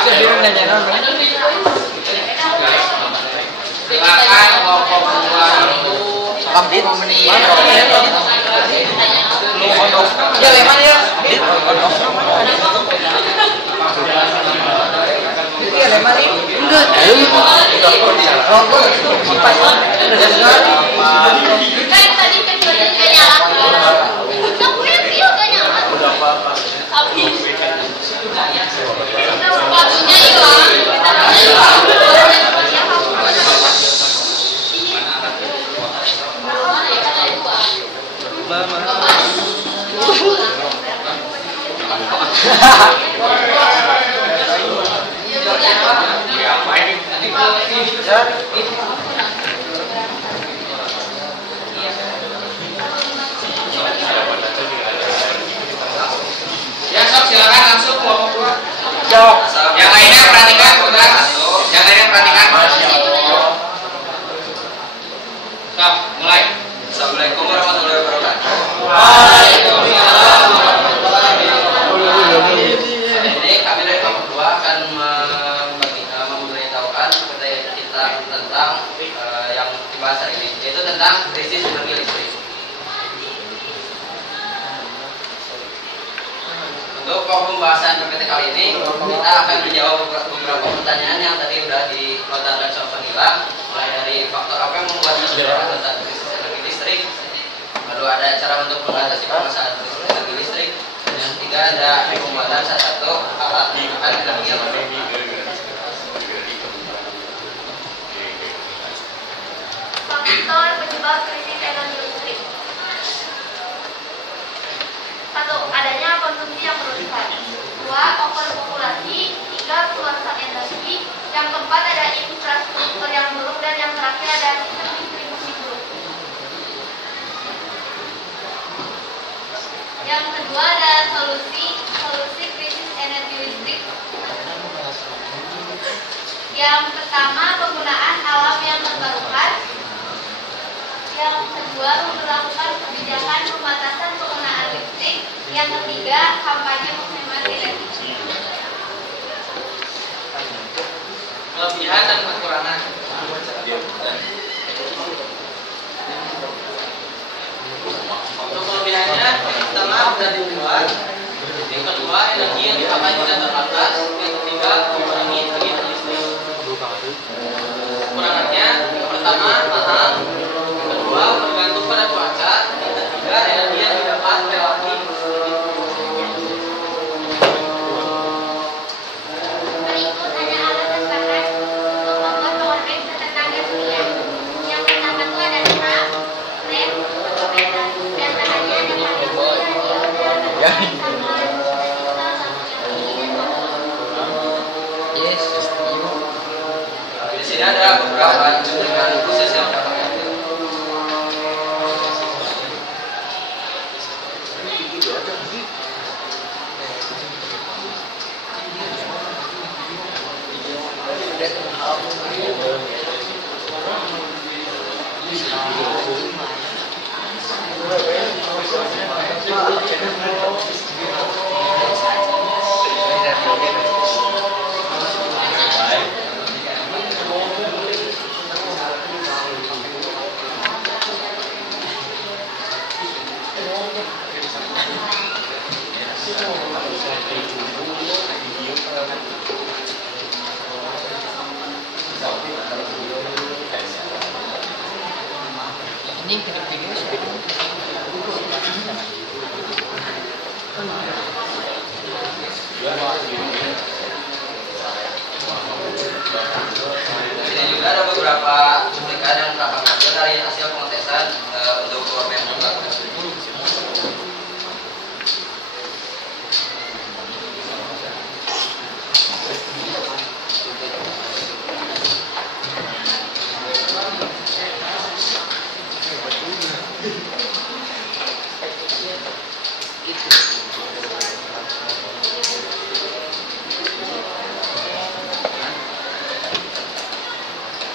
Silakan kelompok 2 itu. Kampit menit. Ya leman ya. Iya leman nih. Enggak. Rokok kipas. Kan tadi kecuali kayak nyala. Aku yang dia gak nyala. Habis. Sepatunya hilang. Gitarnya hilang. Ya, sok silakan langsung kelompok 2. Yang lainnya perhatikan, sebentar. Yang lainnya perhatikan. Sok, mulai. Assalamualaikum warahmatullahi wabarakatuh. Waalaikumsalam. Ini kami dari kelompok 2 akan memberitahukan kepada kita tentang yang dibahas hari ini, yaitu tentang krisis energi listrik. Untuk pembahasan PPT kali ini, kita akan menjawab beberapa pertanyaan yang tadi sudah dilontarkan sama Gilang, mulai dari faktor apa yang membuat seseorang tentang krisis energi listrik, lalu ada cara untuk mengatasi permasalahan krisis energi listrik, dan yang ketiga ada pembuatan salah satu alat menggunakan energi yang berbeda. Faktor penyebab krisis energi listrik. 1. Adanya konsumsi yang berlebihan. 2. Overpopulasi. 3. Keluasan energi. Yang keempat ada infrastruktur yang buruk, dan yang terakhir ada sistem distribusi buruk. Yang kedua ada solusi krisis energi listrik. Yang pertama penggunaan alam yang terbarukan. Yang kedua melakukan kebijakan pembatasan penggunaan listrik. Yang ketiga kampanye penghemat energi. Kelebihan dan kekurangan. Untuk kelebihannya, pertama mudah dibuat. Yang kedua, energi yang dipakai tidak terbatas. Yang ketiga, mengurangi kegiatan listrik. Kekurangannya, yang pertama mahal. Yang kedua, bergantung pada cuaca. Yang ketiga, energi yang didapat relatif. Berikut ada alat dan bahan untuk membuat powerbank bertenaga surya. Yang pertama itu ada truk, lem, fotometer. Di antaranya ada kalium, radioda, sama Yes. Di sini ada beberapa cuplikan khusus yang dapat diambil. Ini juga ada beberapa cuplikan yang kakak ambil dari hasil pengetesan untuk keluarga yang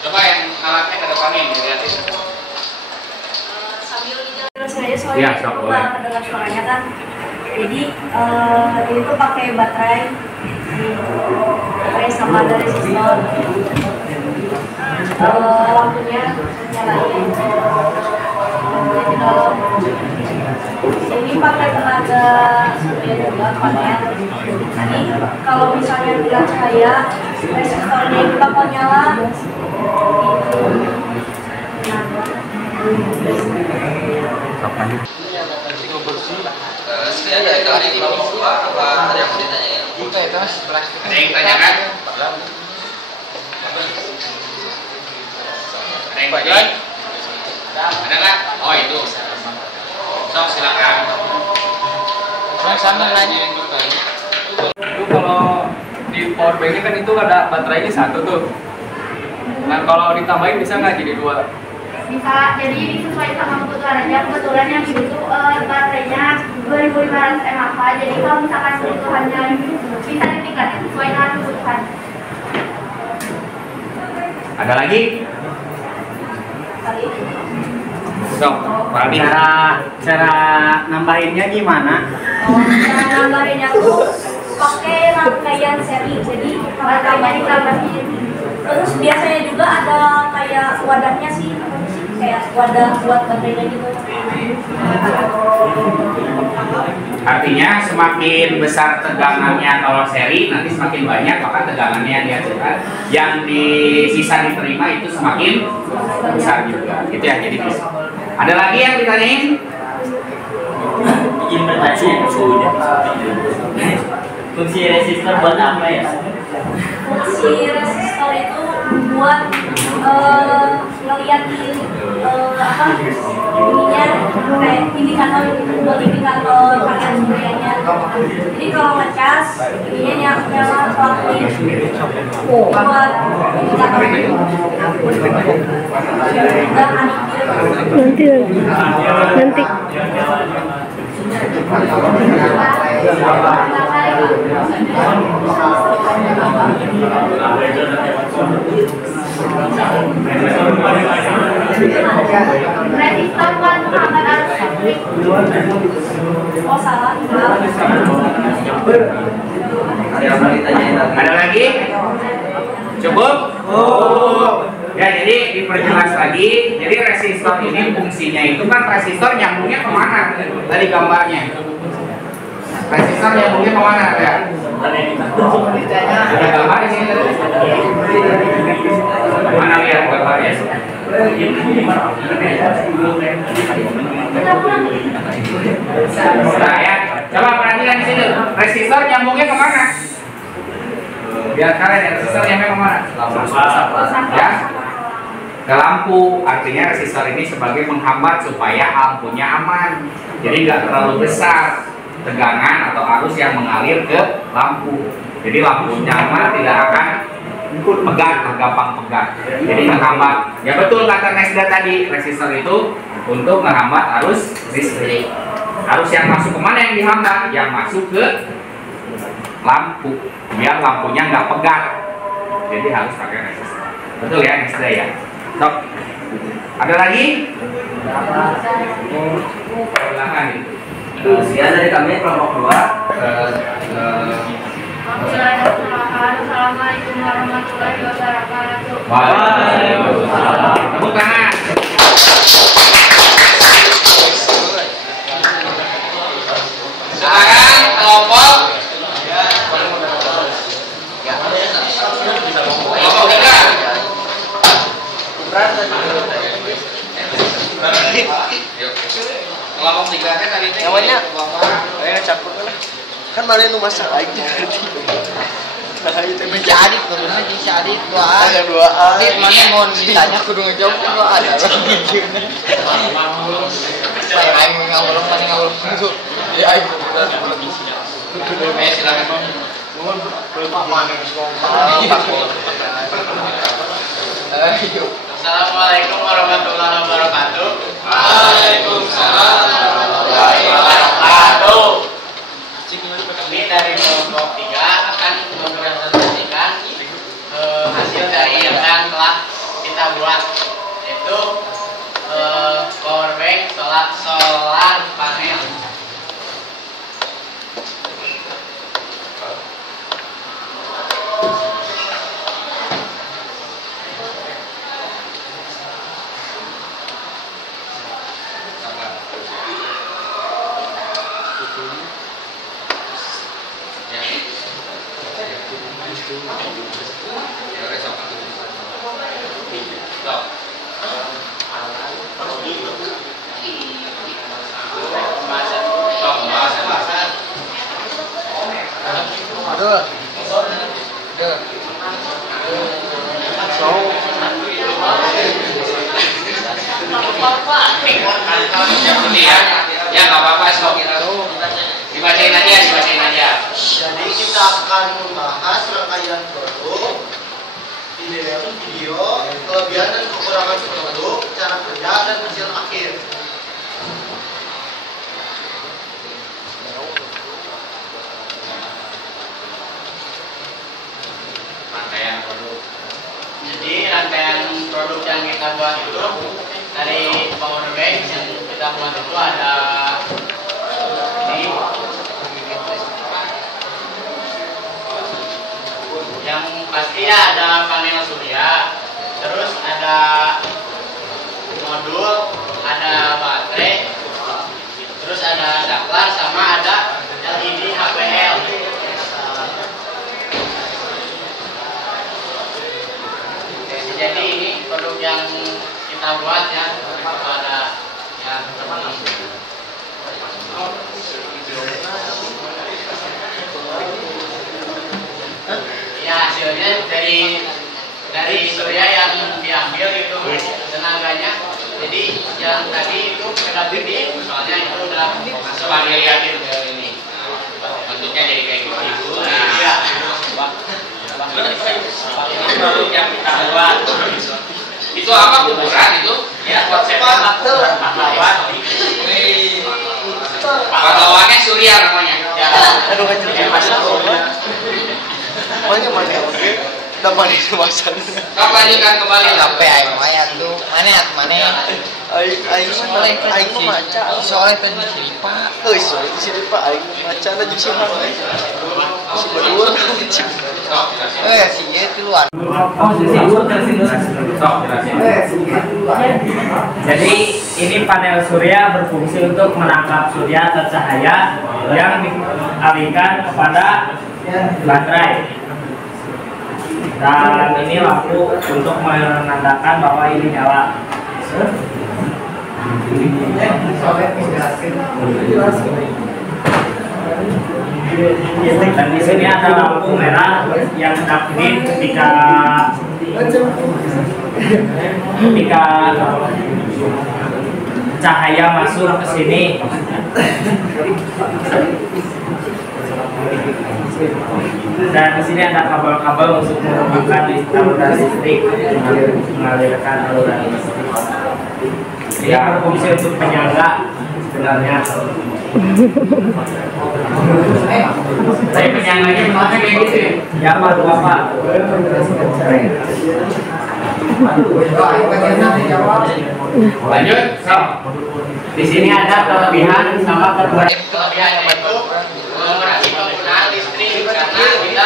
Coba yang alatnya ke depanin dilihatin. Sambil dijelasin aja soalnya Iya, kita boleh. mendengar suaranya kan. Jadi ini tuh pakai baterai sama ada resistor. Lampunya nyalain di dalam. Ini pakai tenaga surya juga panel. Jadi kalau misalnya bila cahaya resistornya itu bakal nyala. sekian dari kami kelompok 2 apa ada yang mau ditanyain? Ada yang tanyakan? Ada yang tanyakan? Ada nggak? Oh itu. Sok silakan. Sama nanya. Itu kalau di power banknya kan itu ada baterainya satu tuh. Nah kalau ditambahin bisa nggak jadi 2? Bisa, jadi disesuaikan sama kebutuhan aja. Kebetulan yang ini tuh baterainya 2500 mAh. Jadi kalau misalkan kebutuhannya bisa ditingkatin sesuai dengan kebutuhan. Ada lagi? Sok, Cara nambahinnya gimana? Cara nambahinnya tuh pakai rangkaian seri. Jadi rangkaiannya ditambahin. Terus biasanya juga ada kayak wadahnya sih, kayak wadah buat baterainya gitu. Artinya semakin besar tegangannya kalau seri, nanti semakin banyak maka tegangannya yang dihasilkan, yang sisa diterima itu semakin besar juga. Itu ya, jadi bisa. Ada lagi yang ditanyain? Izin bertanya. Fungsi resistor buat apa ya? Fungsi resistor itu buat ngeliat ininya kayak indikator buat indikator pakai suryanya. Jadi kalau ngecas ininya nyala lampunya buat indikator itu. Nanti. Resistor buat menghambat arus listrik. Oh salah. Ada lagi? Cukup? Ya, jadi diperjelas lagi. Jadi resistor ini fungsinya itu kan resistor nyambungnya kemana? Tadi gambarnya. Resistor nyambungnya kemana ya? Ada gambar di sini tadi. Mana lihat gambarnya? Nah ya, coba perhatikan di sini. Resistor nyambungnya kemana? Biar kalian ya, resistor nyambungnya kemana? Ya, ke lampu. Artinya resistor ini sebagai penghambat supaya lampunya aman. Jadi nggak terlalu besar tegangan atau arus yang mengalir ke lampu. Jadi lampunya aman, tidak akan pegat, gampang pegat. Jadi menghambat. Ya betul kata Nesda tadi, resistor itu untuk menghambat arus listrik. Arus yang masuk kemana yang dihambat? Yang masuk ke lampu, biar lampunya nggak pegat. Jadi harus pakai resistor. Betul ya Nesda ya. Sok. Ada lagi? Perlahan. Sekian dari kami kelompok 2. Assalamualaikum warahmatullahi wabarakatuh. Waalaikumsalam. Tepuk tangan. Sekarang kelompok 3. Kelompok 3 kan tadi teh. Namanya? Ayo campur lah. Kan malah nu masak aja berarti. Nah, itu Jadi turunnya di jadi dua. ada 2A. Ini mana mau ditanya kudu ngejawab dua ada. Saya aing ngawur mana ngawur itu. Ya aing Silakan. Assalamualaikum warahmatullahi wabarakatuh. Waalaikumsalam warahmatullahi Wabarakatuh. Kami dari kelompok 3 akan mempresentasikan hasil dari yang telah kita buat, yaitu power bank solar panel. Ya nggak apa-apa, sok dibacain aja. Jadi kita akan membahas rangkaian produk, video, kelebihan dan kekurangan produk, cara kerja dan hasil akhir. Rangkaian produk. Jadi rangkaian produk yang kita buat itu dari power bank yang kita buat itu ada ini, yang pastinya ada panel surya, terus ada modul, ada baterai, terus ada daklar, sama ada LED HPL. Jadi ini produk yang kita buat ya, ada yang ya hasilnya dari surya yang diambil itu tenaganya. Jadi yang tadi itu agak gede, soalnya itu udah masuk lihat itu ini bentuknya jadi kayak gitu. Nah, ya. Ini produk yang kita buat. Itu apa, kuburan itu? Ya, konsepnya pahlawan. Pahlawannya surya namanya. Ya. Aduh, kecil masak. Mana oke? Udah mana itu masak? Kau lanjutkan kembali. Sampai aing mayat tuh. Mana? Aing soleh, aing maca. Soleh kan di sini Pak. Euy, soleh di sini Pak, aing maca na jeung simah. Si berdua kecil. Si itu luar. Jadi ini panel surya berfungsi untuk menangkap surya atau cahaya yang dialihkan kepada baterai. Dan ini lampu untuk menandakan bahwa ini nyala. Dan di sini ada lampu merah yang aktif ketika cahaya masuk ke sini. Dan di sini ada kabel-kabel untuk menghubungkan saluran listrik, mengalirkan saluran listrik. Ini berfungsi untuk penyangga sebenarnya. Saya penyangganya pakai kayak gitu ya? Ya Pak, Bapak. Lanjut. So, Di sini ada kelebihan sama kekurangan. Kelebihannya itu mengurangi penggunaan listrik karena kita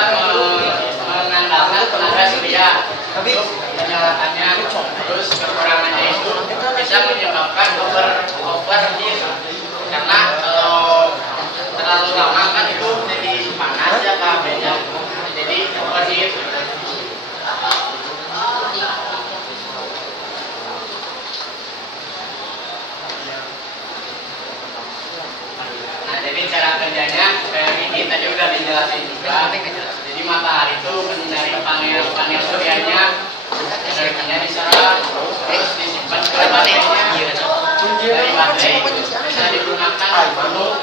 mengandalkan tenaga surya. Tapi penyalahannya terus kekurangannya itu bisa menyebabkan overheat karena kalau terlalu lama kan itu jadi panas ya kabelnya, jadi overheat. Jadi cara kerjanya kayak ini tadi udah dijelasin juga. Jadi matahari itu dari panel suryanya energinya diserap terus disimpan ke baterainya. Dari baterai bisa digunakan untuk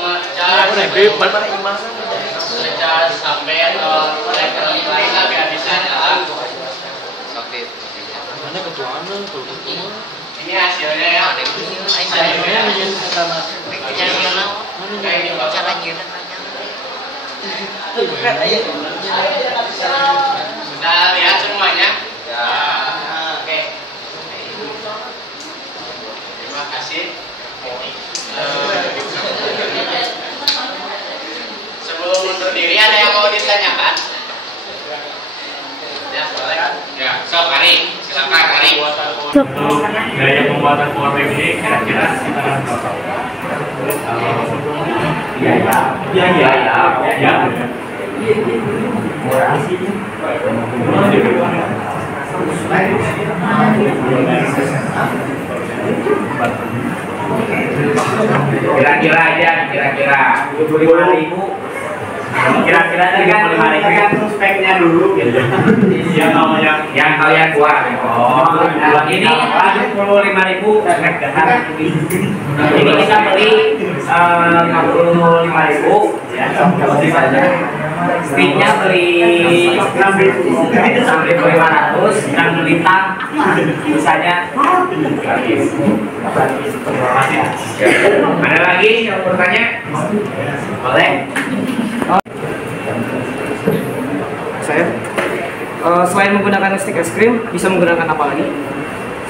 ngecas sampai elektronik lain lah biar bisa jalan. Ini hasilnya ya. Kita lihat semuanya. Oke. Terima kasih. Sebelum undur diri ada yang mau ditanyakan? Ya, boleh. ya, so Ari, silakan Ari. Gaya pembuatan powerbank ini kira-kira sekitar berapa? Kira-kira aja, kira-kira 25.000. Kira-kira tergantung speknya dulu gitu. yang kalian kuat. Ini 25.000 spek dasar. Ini kita beli 55.000 ya. Sticknya beli 6.500 dan lintang misalnya. Ada lagi yang bertanya? Boleh. Saya selain menggunakan stick es krim bisa menggunakan apa lagi?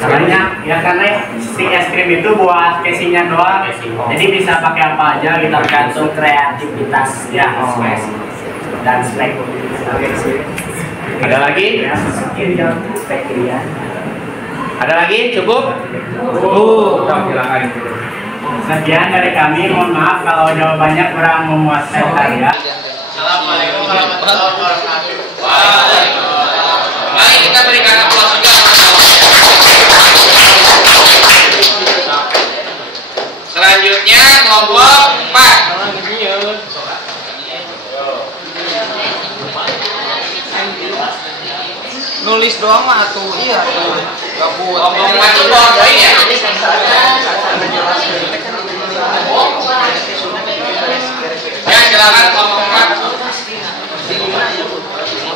Banyak ya, karena stick es krim itu buat casingnya doang, jadi bisa pakai apa aja, kita tergantung kreativitas ya, dan spek. Ada lagi? Spek ya. Ada lagi? Cukup? Silakan. Sekian dari kami, mohon maaf kalau jawabannya kurang memuaskan kalian. Assalamualaikum warahmatullahi wabarakatuh. Waalaikumsalam. Mari kita berikan aplaus juga. Selanjutnya kelompok 4. Nulis doang mah tuh, iya tuh. Gabut. Kelompok 4 itu PowerPoint ya? Ya, silakan kelompok 4. Ayo, kelompok 4.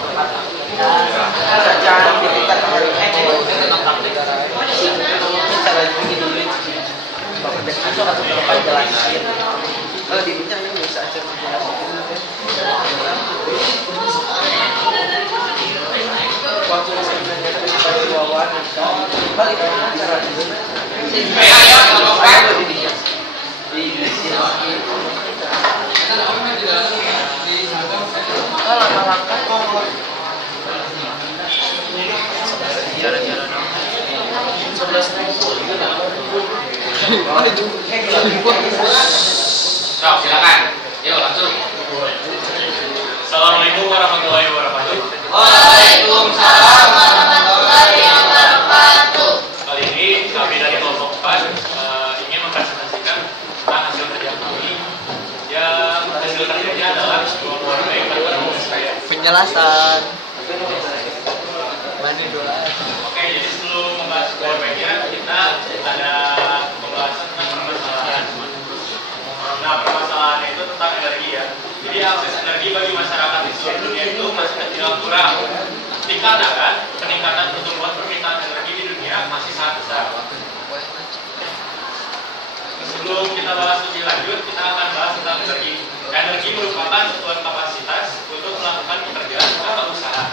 Silakan. Yuk, langsung. Assalamualaikum warahmatullahi wabarakatuh. Waalaikumsalam warahmatullahi wabarakatuh. Kali ini kami dari kelompok 4 ingin mempresentasikan tentang hasil kerja kami. Yang hasil kerjanya adalah powerbank berbasis saya. Penjelasan. Oke, jadi sebelum membahas powerbanknya kita ada pembahasan tentang permasalahan. Nah, permasalahan itu tentang energi ya. Jadi akses energi bagi masyarakat di seluruh dunia itu masih kecil kurang. Dikarenakan peningkatan pertumbuhan permintaan energi di dunia masih sangat besar. Sebelum kita bahas lebih lanjut, kita akan bahas tentang energi. Energi merupakan suatu kapasitas untuk melakukan pekerjaan atau usaha.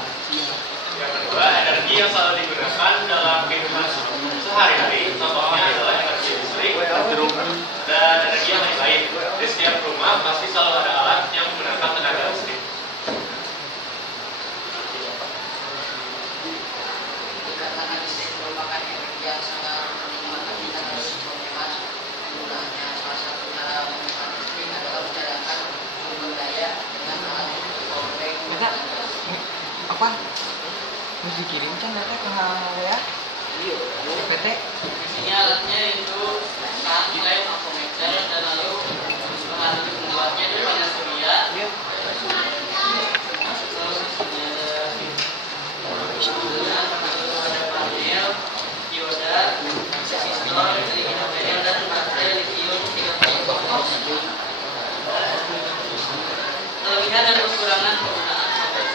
Yang kedua, energi yang selalu digunakan dalam apa? Harus dikirim kan data ke ya? Iya. PT. Isinya alatnya itu type avometer dan lalu bahan untuk membuatnya itu panel surya. Ada panel, dioda, resistor, panel dan baterai lithium 30 volt. Kelebihan dan kekurangan penggunaan sampai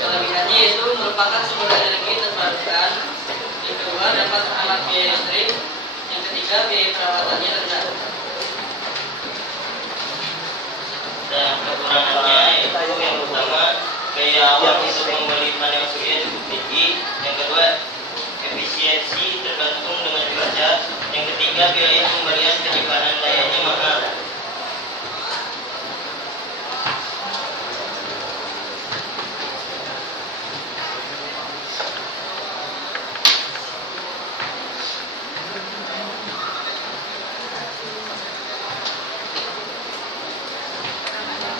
kelebihannya yaitu merupakan sumber energi terbarukan. Yang kedua dapat menghemat biaya listrik. Yang ketiga biaya perawatannya rendah. Dan kekurangannya itu yang pertama biaya awal untuk membeli panel surya cukup tinggi. Yang kedua efisiensi tergantung dengan cuaca. Yang ketiga biaya pembelian penyimpanan dayanya mahal.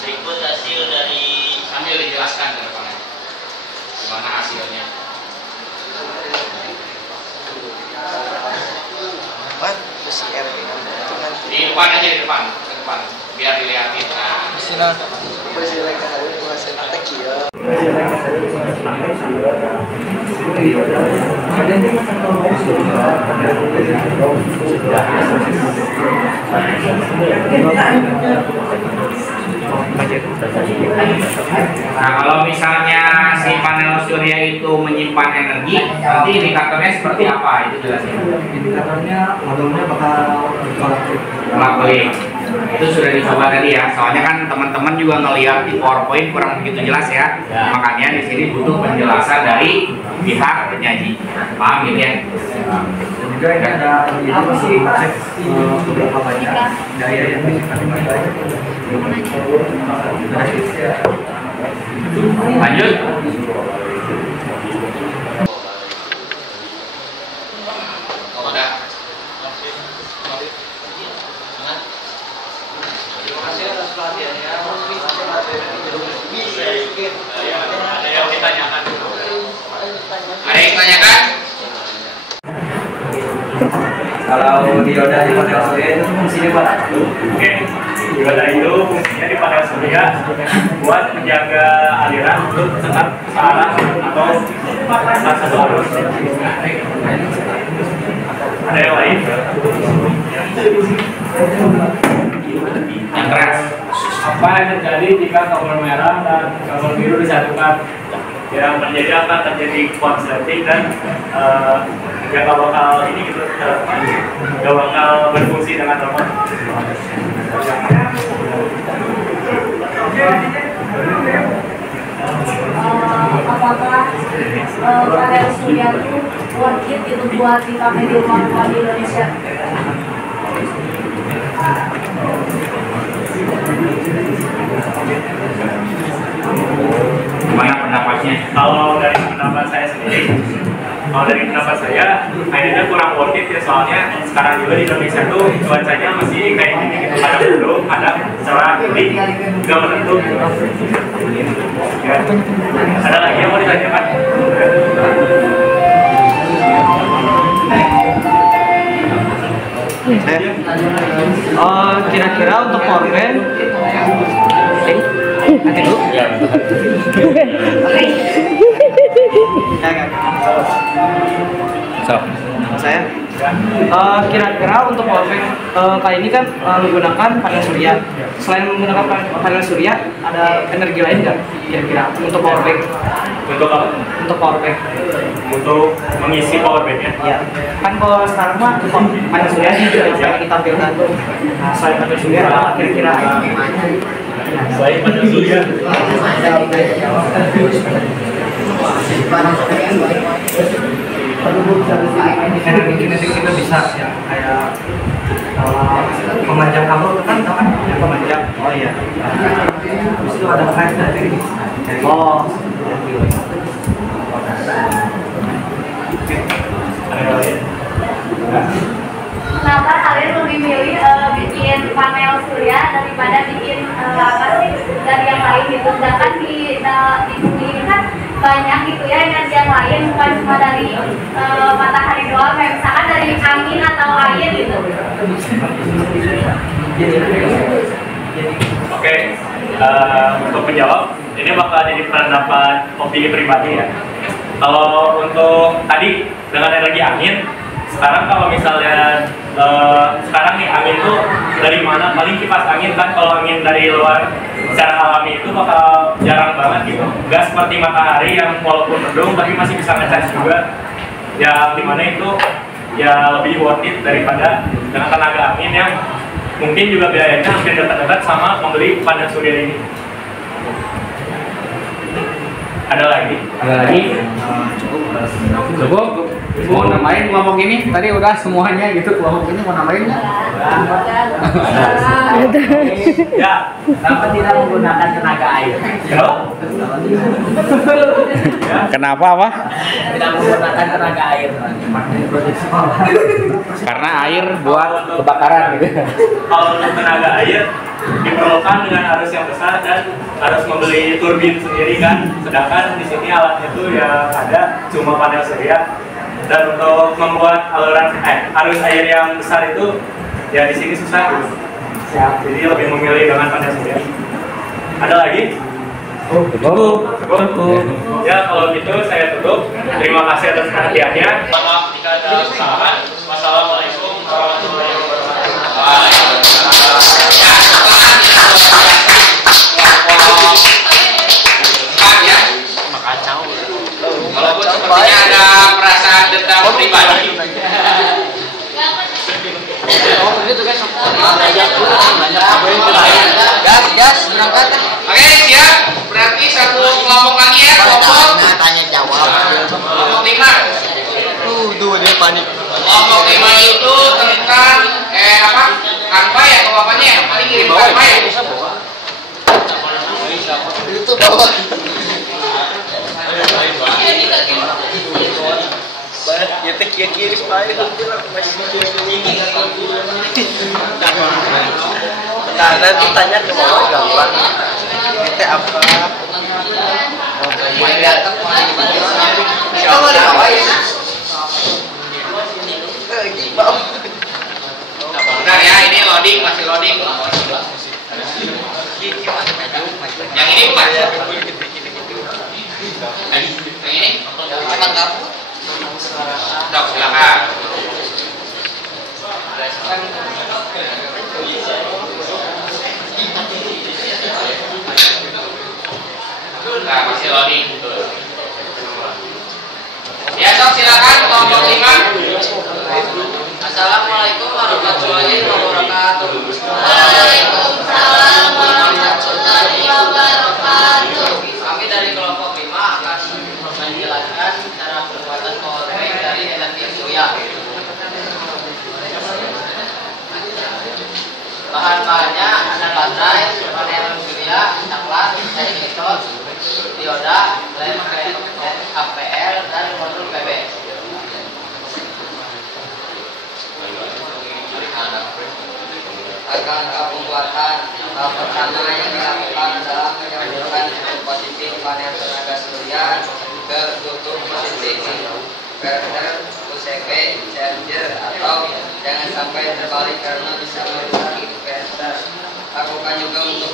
Berikut hasil dari Sambil dijelaskan ke depannya gimana hasilnya. What? Besi R Di depan aja, di depan, ke depan biar dilihatin. Nah, Sina besi lek hari masih nate kieu. Nah, kalau misalnya si panel surya itu menyimpan energi, nanti indikatornya seperti apa? Itu jelasin. Indikatornya modulnya bakal Ngelakuin. Itu sudah dicoba tadi ya. Soalnya kan teman-teman juga ngelihat di PowerPoint kurang begitu jelas ya. Makanya di sini butuh penjelasan dari pihak penyaji. Paham gitu ya? juga ini ada apa sih berapa banyak daya yang disimpan. Lanjut. Oh, udah. Terima kasih atas perhatiannya. Ada yang ditanyakan dulu. Ada yang tanyakan? Kalau dioda di panel surya itu fungsinya apa? Oke, dioda itu fungsinya di panel surya buat menjaga aliran untuk tetap searah atau tetap satu arus. Ada yang lain? Yang keras. Apa yang terjadi jika kabel merah dan kabel biru disatukan? Yang terjadi akan terjadi konsleting dan ya gak bakal ini gitu, gak bakal berfungsi dengan normal. Apakah panel surya itu worth it itu buat dipakai di rumah-rumah di Indonesia? Gimana pendapatnya? Kalau dari pendapat saya sendiri, kayaknya kurang worth it ya, soalnya sekarang juga di Indonesia tuh cuacanya masih kayak gini gitu, ada mendung, ada cerah, jadi nggak menentu gitu. Ya. Ada lagi yang mau ditanyakan? Kira-kira untuk powerbank nanti dulu. Saya kira-kira untuk powerbank kali ini kan menggunakan panel surya. Selain menggunakan panel surya, ada energi lain nggak kira-kira untuk powerbank? Untuk apa? Untuk powerbank. Untuk mengisi powerbanknya. Ya, kan kalau sekarang mah panel surya ini yang ditampilkan. Nah, selain panel surya, apa kira-kira? Selain panel surya. Energi kinetik itu bisa ya kayak pemanjang kabel kan tahu kan yang pemanjang. Oh iya. Terus itu ada kain dari. Oh. Kenapa kalian lebih milih bikin panel surya daripada bikin apa sih dari yang lain gitu? Sedangkan di Oke, untuk menjawab, ini bakal jadi pendapat opini pribadi ya. Kalau untuk tadi dengan energi angin, sekarang kalau misalnya sekarang nih angin tuh dari mana? Paling kipas angin kan, kalau angin dari luar secara alami itu bakal jarang banget gitu. Nggak seperti matahari yang walaupun mendung tapi masih bisa ngecas juga. Ya dimana itu ya lebih worth it daripada dengan tenaga angin yang mungkin juga biayanya hampir dekat-dekat sama membeli panel surya ini. Ada lagi? Ada lagi? Cukup? Mau namain kelompok ini? Tadi udah semuanya gitu, kelompok ini mau namain nggak? Ya. Kenapa tidak menggunakan tenaga air? Kenapa apa? Tidak menggunakan tenaga air. Karena air buat kebakaran gitu. Kalau untuk tenaga air diperlukan dengan arus yang besar dan harus membeli turbin sendiri kan. Sedangkan di sini alatnya tuh ya ada cuma panel surya. Dan untuk membuat arus air yang besar itu ya di sini susah gitu. Jadi lebih memilih dengan panel surya. Ada lagi? Cukup. Ya kalau gitu saya tutup. Terima kasih atas perhatiannya. Maaf jika ada kesalahan. Wassalamualaikum warahmatullahi wabarakatuh. Walaupun sepertinya ada perasaan dendam pribadi. Gas, berangkat. Oke, siap. Berarti satu kelompok lagi ya, kelompok. Tanya jawab. Kelompok 5. Tuh dia panik. Kelompok 5 itu tentang Canva ya, kelompoknya ya. Paling kirim Canva ya. Itu bawah. Ya teh kiri supaya nah, nanti tanya ke bawah gampang. Teh apa? Main datang mau di bawah ya. Bentar ya, ini loading, masih loading. Yang ini bukan? Yang ini? Dok, silakan. Nah, masih loading. Ya, Dok, silakan kelompok 5. Assalamualaikum warahmatullahi wabarakatuh. Waalaikumsalam warahmatullahi wabarakatuh. Kami dari kelompok 5 akan menjelaskan cara pembuatan powerbank dari energi surya. Bahan-bahannya ada baterai, panel surya, saklar, eksos, dioda, lem APL, dan modul PB. Akan pembuatan tahap pertama yang dilakukan adalah menyambungkan posisi panel tenaga surya ke tutup posisi inverter, UCB, charger, atau jangan sampai terbalik karena bisa merusak inverter. Lakukan juga untuk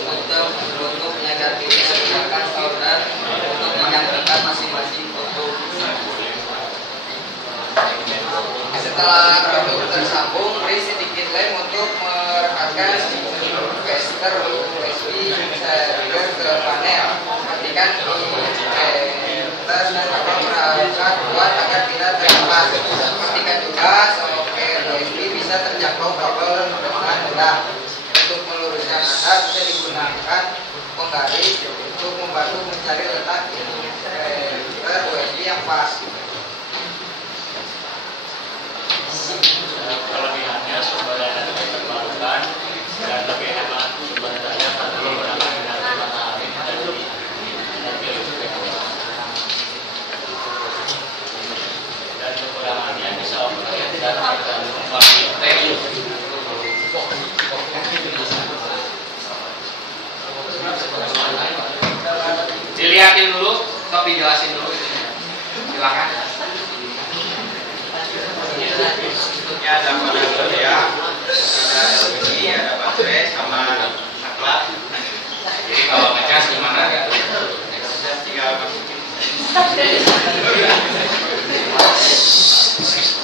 beruntuk negatifnya, gunakan solder untuk menyambungkan masing-masing kutub. Setelah produk tersambung, beri sedikit lem untuk merekatkan capacitor USB charger ke panel. Pastikan inverter dan perangkat kuat agar tidak terlepas. Pastikan juga soket USB bisa terjangkau kabel dengan mudah. Untuk meluruskan nada bisa digunakan penggaris untuk membantu mencari letak inverter USB yang pas. Kelebihannya sumber daya terbarukan dan lebih hemat sumber daya karena menggunakan energi matahari dan energi listrik. Dan kekurangannya bisa overheat dan tergantung Dilihatin dulu, atau dijelasin dulu. Silakan. Ini ada panel surya ada LPG, ada baterai sama saklar. Jadi kalau ngecas gimana? Tinggal masukin.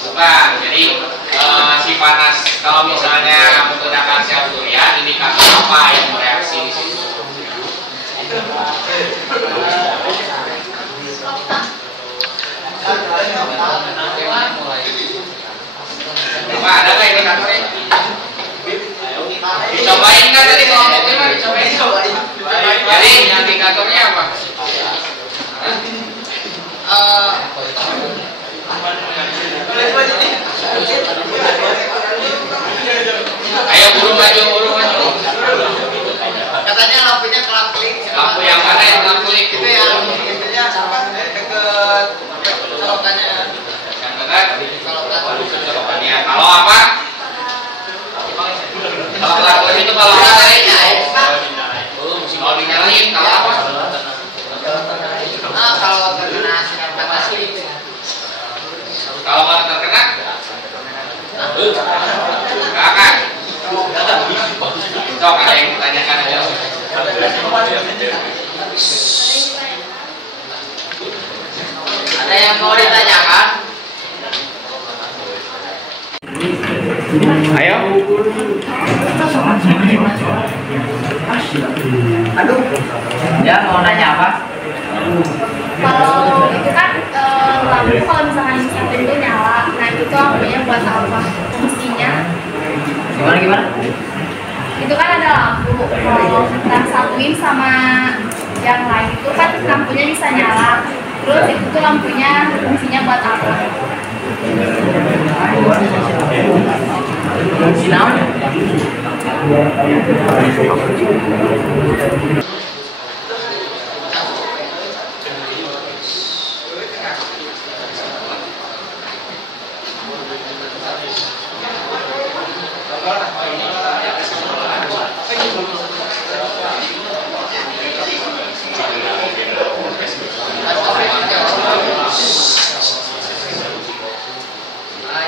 Bukan, jadi si panas kalau misalnya menggunakan sel surya, indikator apa yang bereaksi di situ? Pak, ada nggak indikatornya? Dicobain nggak tadi kelompoknya? Dicobain. Jadi indikatornya apa? Ayo buru maju. Katanya lampunya kelap-kelip. Lampu yang mana yang kelap-kelip? Itu yang intinya apa? Deket colokannya. Yang dekat colokannya. Kalau apa? Kalau kelap-kelip itu kalau apa tadi? Kalau dinyalain, kalau apa? Kalau terkena sinar matahari. Kalau nggak terkena? Nggak akan. Sok ada yang ditanyakan aja. Ada yang mau ditanyakan? Ayo. Aduh. Ya mau nanya apa? Kalau itu kan lampu kalau misalkan mesin itu nyala, nah itu lampunya buat apa? Fungsinya? Gimana? Itu kan ada lampu, kalau kita satuin sama yang lain itu kan lampunya bisa nyala. Terus itu tuh lampunya fungsinya buat apa? Fungsi naon?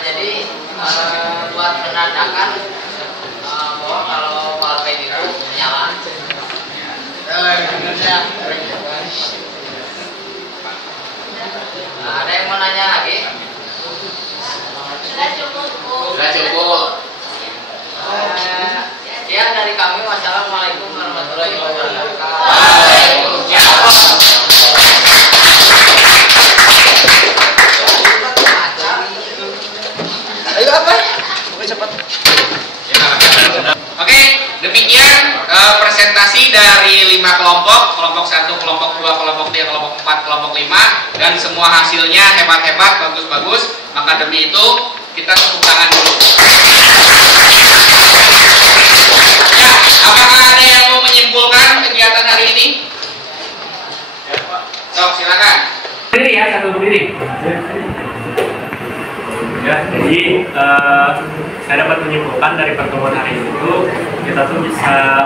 Jadi buat menandakan bahwa kalau wallpaper itu nyala. Ada yang mau nanya lagi? Sudah cukup, Bu. Sudah cukup. Ya dari kami, wassalamualaikum warahmatullahi wabarakatuh. Ayo apa? Cepat. Oke, demikian presentasi dari 5 kelompok, kelompok 1, kelompok 2, kelompok 3, kelompok 4, kelompok 5, dan semua hasilnya hebat-hebat, bagus-bagus. Maka demi itu kita tepuk tangan dulu. Ya, apakah ada yang mau menyimpulkan kegiatan hari ini? Sok, silakan. Berdiri ya, satu berdiri. Ya, jadi saya dapat menyimpulkan dari pertemuan hari itu kita tuh bisa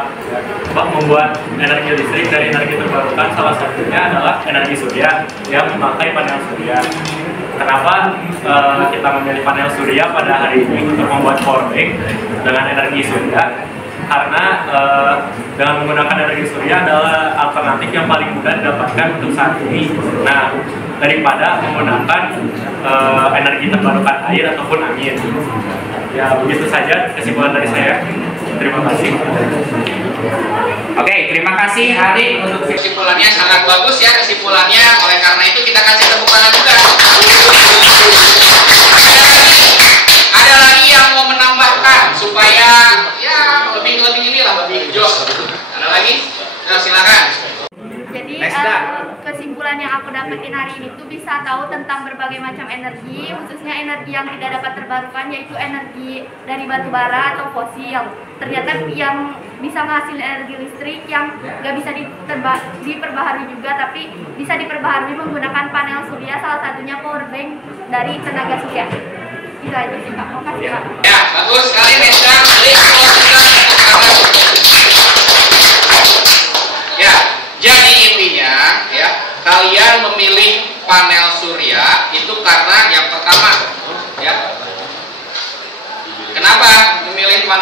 membuat energi listrik dari energi terbarukan. Salah satunya adalah energi surya yang memakai panel surya. Kenapa kita memilih panel surya pada hari ini untuk membuat power bank dengan energi surya? Karena dengan menggunakan energi surya adalah alternatif yang paling mudah didapatkan untuk saat ini. Nah, daripada menggunakan energi terbarukan air ataupun angin. Ya, begitu saja kesimpulan dari saya. Terima kasih. Oke, terima kasih Adik untuk kesimpulannya, sangat bagus ya kesimpulannya. Oleh karena itu kita kasih tepuk tangan juga. Ada lagi yang mau menambahkan supaya ya lebih inilah, lebih jos. Ada lagi? Nah, silakan. Jadi kesimpulan yang aku dapetin hari ini tuh bisa tahu tentang berbagai macam energi, khususnya energi yang tidak dapat terbarukan, yaitu energi dari batu bara atau fosil. Ternyata yang bisa menghasilkan energi listrik yang nggak bisa diperbaharui juga, tapi bisa diperbaharui menggunakan panel surya, salah satunya power bank dari tenaga surya. Itu aja sih Pak, makasih Pak. Ya, bagus sekali Nesta. Ya, jadi intinya ya, kalian memilih panel surya itu karena yang pertama ya. Kenapa memilih panel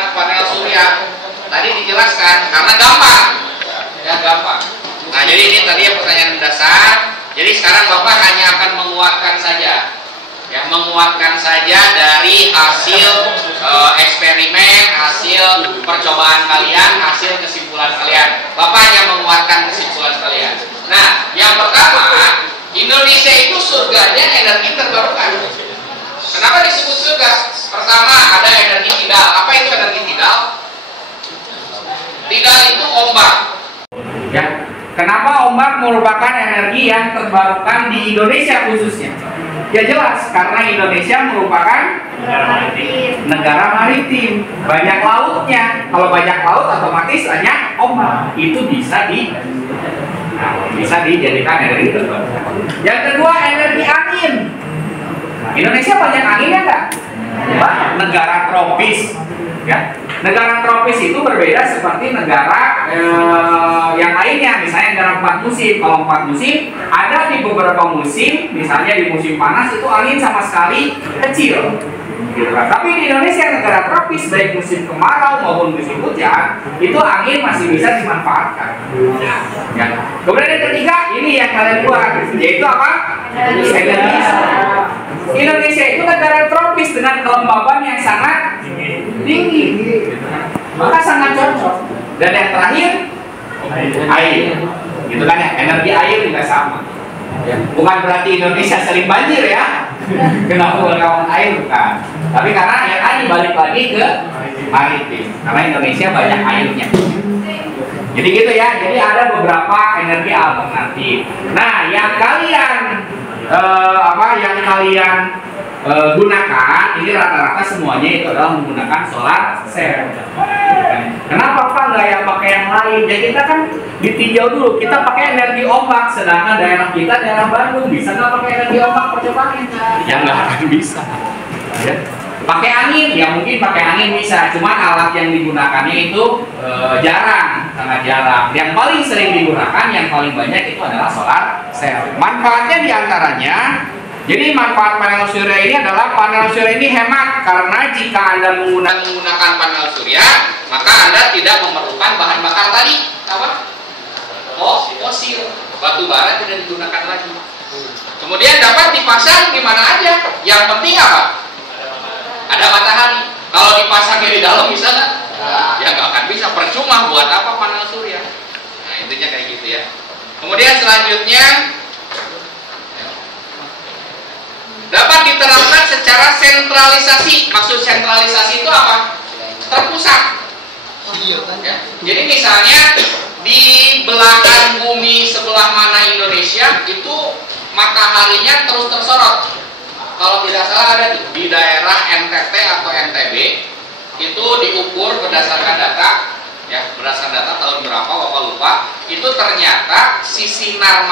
surya. Tadi dijelaskan karena gampang. Ya, gampang. Nah, jadi ini tadi pertanyaan dasar. Jadi sekarang Bapak hanya akan menguatkan saja. Ya, menguatkan saja dari hasil eksperimen, hasil percobaan kalian, hasil kesimpulan kalian. Bapak hanya menguatkan kesimpulan kalian. Nah, yang pertama, Indonesia itu surganya energi terbarukan. Kenapa disebut surga? Pertama, ada energi tidal. Apa itu energi tidal? Tidal itu ombak. Ya, kenapa ombak merupakan energi yang terbarukan di Indonesia khususnya? Ya jelas, karena Indonesia merupakan negara maritim, banyak lautnya. Kalau banyak laut, otomatis banyak ombak. Itu bisa dijadikan energi terbarukan. Yang kedua, energi angin. Indonesia banyak anginnya nggak? Banyak. Negara tropis, ya. Negara tropis itu berbeda seperti negara yang lainnya. Misalnya negara 4 musim. Kalau 4 musim, ada di beberapa musim, misalnya di musim panas itu angin sama sekali kecil. Gitu kan. Tapi di Indonesia negara tropis, baik musim kemarau maupun musim hujan, itu angin masih bisa dimanfaatkan. Ya. Kemudian yang ketiga, ini yang kalian buat, yaitu apa? Energi. Indonesia itu negara tropis dengan kelembaban yang sangat tinggi, maka sangat cocok. Dan yang terakhir, air, gitu kan ya? Energi air juga sama. Ya. Bukan berarti Indonesia sering banjir ya. Kenapa kawan air bukan? Tapi karena yang tadi balik lagi ke maritim. Karena Indonesia banyak airnya. Jadi gitu ya. Jadi ada beberapa energi alternatif. Nah, yang kalian gunakan ini rata-rata semuanya itu adalah menggunakan solar cell. Kenapa Pak nggak yang pakai yang lain? Ya kita kan ditinjau dulu. Kita pakai energi ombak, sedangkan daerah kita daerah Bandung bisa nggak pakai energi ombak percobaan? Ya nggak akan bisa. Ya. Pakai angin, ya mungkin pakai angin bisa. Cuman alat yang digunakannya itu jarang, sangat jarang. Yang paling sering digunakan, yang paling banyak itu adalah solar cell. Manfaatnya diantaranya. Jadi manfaat panel surya ini adalah panel surya ini hemat karena jika Anda menggunakan panel surya, maka Anda tidak memerlukan bahan bakar tadi, apa? Fosil, batu bara tidak digunakan lagi. Kemudian dapat dipasang di mana aja. Yang penting apa? Ada matahari. Kalau dipasangnya di dalam bisa nggak? Ya nggak akan bisa. Percuma buat apa panel surya? Nah intinya kayak gitu ya. Kemudian selanjutnya dapat diterapkan secara sentralisasi. Maksud sentralisasi itu apa? Terpusat. Ya. Jadi misalnya di belahan bumi sebelah mana Indonesia itu mataharinya terus tersorot. Kalau tidak salah ada di daerah NTT atau NTB itu diukur berdasarkan data. Ya, berdasarkan data tahun berapa Bapak lupa, itu ternyata si sinar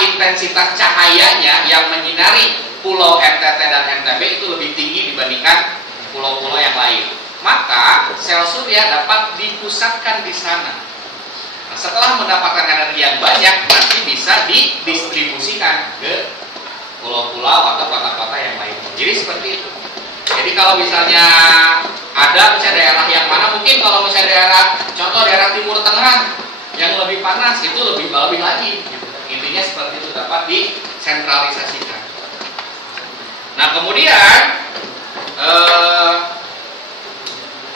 intensitas cahayanya yang menyinari pulau NTT dan NTB itu lebih tinggi dibandingkan pulau-pulau yang lain. Maka sel surya dapat dipusatkan di sana. Nah, setelah mendapatkan energi yang banyak, nanti bisa didistribusikan ke pulau-pulau atau kota-kota yang lain. Jadi seperti itu. Jadi kalau misalnya ada misalnya daerah yang mana, mungkin kalau misalnya contoh daerah Timur Tengah yang lebih panas itu lebih lagi. Intinya seperti itu, dapat disentralisasikan. Nah kemudian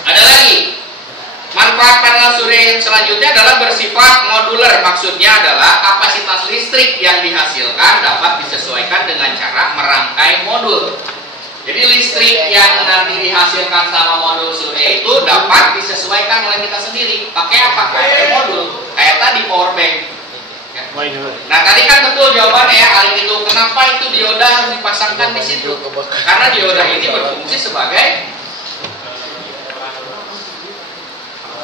ada lagi manfaat panel surya yang selanjutnya adalah bersifat modular. Maksudnya adalah kapasitas listrik yang dihasilkan dapat disesuaikan dengan cara merangkai modul. Jadi listrik yang nanti dihasilkan sama modul surya itu dapat disesuaikan oleh kita sendiri. Pakai apa? Pakai modul. Kayak tadi power bank. Ya. Nah tadi kan betul jawabannya ya, Alin itu kenapa itu dioda harus dipasangkan di situ? Karena dioda ini berfungsi sebagai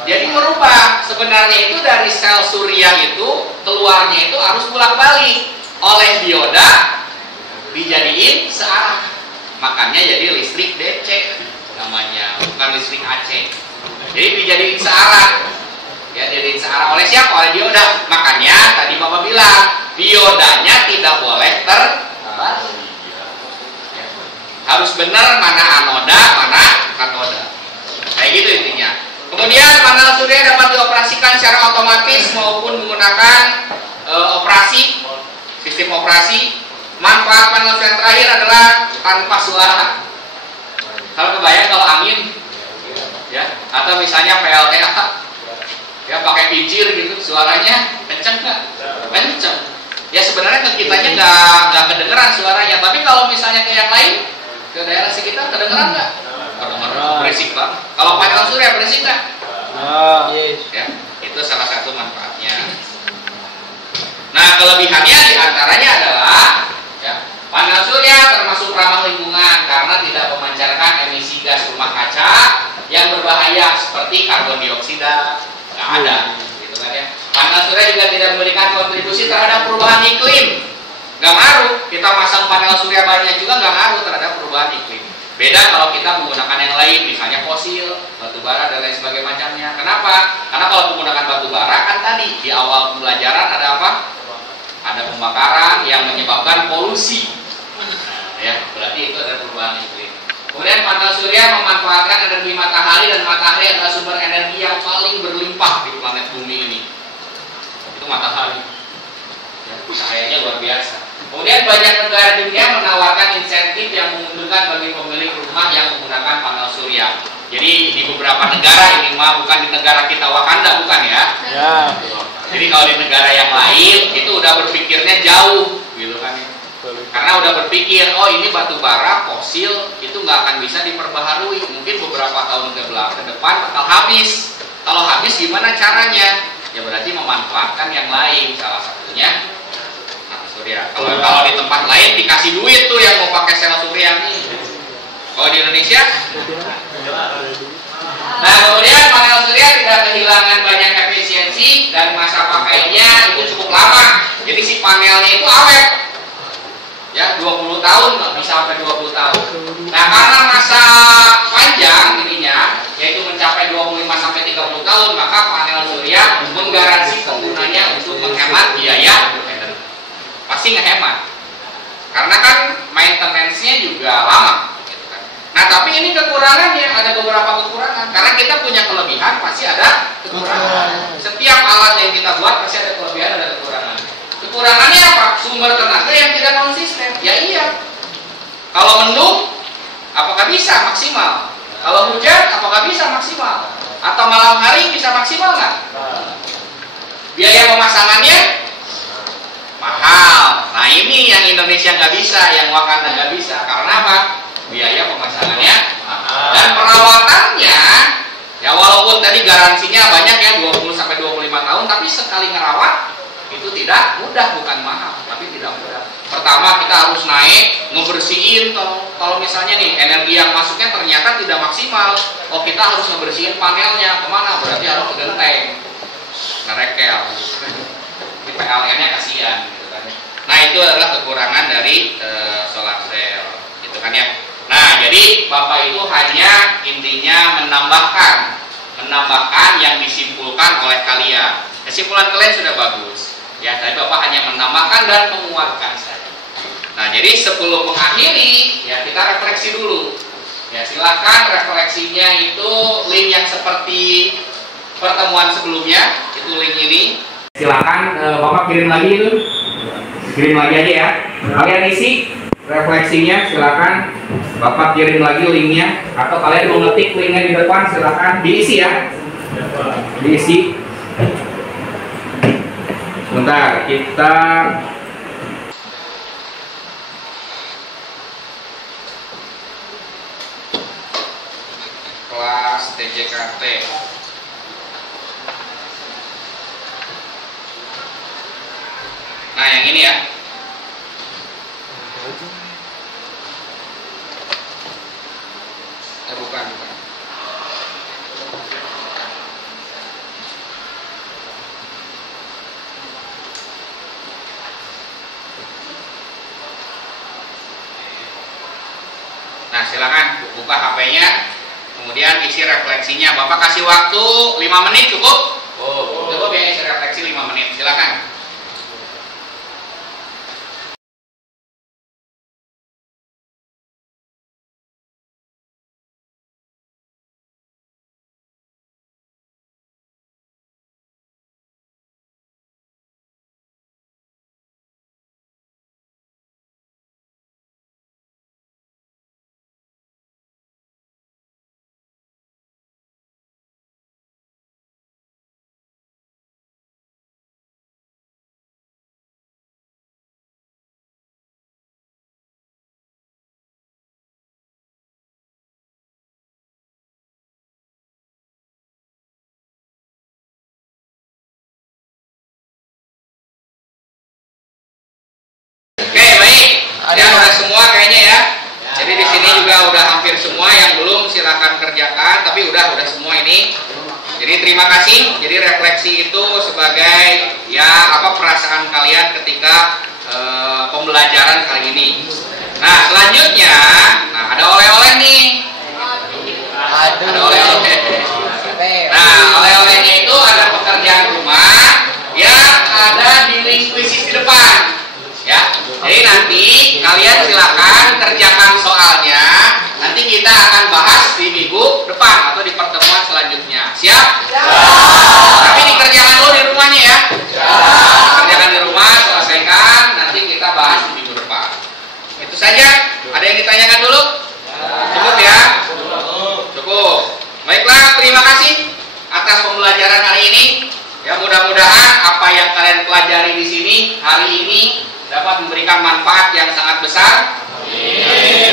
jadi merubah sebenarnya itu dari sel surya itu keluarnya itu harus bolak-balik oleh dioda dijadiin searah. Makanya jadi listrik DC namanya, bukan listrik AC. Jadi dijadiin searah. Ya, dijadiin searah oleh siapa? Oleh dioda. Makanya tadi Bapak bilang, diodanya tidak boleh terbalik. Harus benar mana anoda, mana katoda. Kayak gitu intinya. dihasilkan secara otomatis maupun menggunakan sistem operasi. Manfaat panel surya yang terakhir adalah tanpa suara. Kalau kebayang kalau angin, ya, atau misalnya PLTA, ya pakai pincir gitu, suaranya kenceng nggak? Kenceng. Ya sebenarnya ke kitanya nggak kedengeran suaranya, tapi kalau misalnya ke yang lain, ke daerah sekitar kedengeran nggak? Kedengeran, berisik banget. Kalau panel surya berisik nggak? Ya, itu salah satu manfaatnya. Nah, kelebihannya diantaranya adalah, ya, panel surya termasuk ramah lingkungan karena tidak memancarkan emisi gas rumah kaca yang berbahaya seperti karbon dioksida, nggak ada, gitu kan ya. Panel surya juga tidak memberikan kontribusi terhadap perubahan iklim, nggak ngaruh. Kita masang panel surya banyak juga nggak ngaruh terhadap perubahan iklim. Beda kalau kita menggunakan yang lain, misalnya fosil, batu bara dan lain sebagainya macamnya. Kenapa? Karena kalau menggunakan batu bara kan tadi di awal pembelajaran ada apa? Ada pembakaran yang menyebabkan polusi. Ya, berarti itu ada perubahan iklim. Kemudian panel surya memanfaatkan energi matahari, dan matahari adalah sumber energi yang paling berlimpah di planet bumi ini. Itu matahari. Ya, cahayanya luar biasa. Kemudian banyak negara dunia menawarkan insentif yang menguntungkan bagi pemilik rumah yang menggunakan panel surya. Jadi di beberapa negara, ini mah bukan di negara kita Wakanda, bukan ya? Ya. Jadi kalau di negara yang lain itu udah berpikirnya jauh, gitu kan? Karena udah berpikir, oh ini batu bara fosil itu nggak akan bisa diperbaharui, mungkin beberapa tahun ke depan bakal habis. Kalau habis gimana caranya? Ya berarti memanfaatkan yang lain, salah satunya surya. Kalau di tempat lain dikasih duit tuh yang mau pakai sel surya nih. Kalau di Indonesia, nah kemudian panel surya tidak kehilangan banyak efisiensi dan masa pakainya itu cukup lama. Jadi si panelnya itu awet, ya 20 tahun bisa sampai 20 tahun. Nah karena masa panjang ininya yaitu mencapai 25 sampai 30 tahun, maka panel surya menggaransi penggunanya untuk menghemat biaya. Pasti ngehemat karena kan maintenance-nya juga lama gitu kan. Nah tapi ini kekurangannya, ada beberapa kekurangan karena kita punya kelebihan pasti ada kekurangan. Setiap alat yang kita buat pasti ada kelebihan, ada kekurangan. Kekurangannya apa? Sumber tenaga yang tidak konsisten. Ya iya, kalau mendung apakah bisa maksimal? Kalau hujan apakah bisa maksimal? Atau malam hari bisa maksimal nggak? Biaya pemasangannya mahal. Nah ini yang Indonesia nggak bisa, yang Wakanda nggak bisa. Karena apa? Biaya pemasangannya mahal. Dan perawatannya, ya walaupun tadi garansinya banyak ya 20 sampai 25 tahun, tapi sekali ngerawat itu tidak mudah, bukan mahal, tapi tidak mudah. Pertama kita harus naik, ngebersihin. Kalau misalnya nih energi yang masuknya ternyata tidak maksimal, oh kita harus ngebersihin panelnya. Kemana? Berarti harus ke genteng, ngerekel. PLN-nya kasihan gitu kan. Nah itu adalah kekurangan dari solar cell gitu kan ya. Nah jadi Bapak itu hanya intinya menambahkan yang disimpulkan oleh kalian. Kesimpulan kalian sudah bagus ya, tapi Bapak hanya menambahkan dan menguatkan saja. Nah jadi sebelum mengakhiri ya kita refleksi dulu ya, silakan refleksinya itu link yang seperti pertemuan sebelumnya, itu link ini. Silakan Bapak kirim lagi itu, kirim lagi aja ya. Kalian isi refleksinya, silakan Bapak kirim lagi linknya, atau kalian mau ngetik linknya di depan, silakan diisi ya, diisi. Bentar, kita kelas TJKT. Nah yang ini ya. Bukan. Nah silakan buka HP-nya, kemudian isi refleksinya. Bapak kasih waktu 5 menit cukup? Cukup ya, isi refleksi 5 menit. Silakan. tapi udah semua ini. Jadi terima kasih. Jadi refleksi itu sebagai ya perasaan kalian ketika pembelajaran kali ini. Nah selanjutnya, ada oleh-oleh nih. Ada oleh-oleh. Nah oleh-olehnya itu ada pekerjaan rumah yang ada di link kuisis di depan. Ya, jadi nanti kalian silakan kerjakan soalnya. Nanti kita akan bahas di minggu depan atau di pertemuan selanjutnya. Siap? Tapi dikerjakan dulu di rumahnya ya. Kerjakan di rumah, selesaikan. Nanti kita bahas di minggu depan. Itu saja. Ada yang ditanyakan dulu? Cukup ya? Cukup. Baiklah, terima kasih atas pembelajaran hari ini. Ya mudah-mudahan apa yang kalian pelajari di sini hari ini dapat memberikan manfaat yang sangat besar.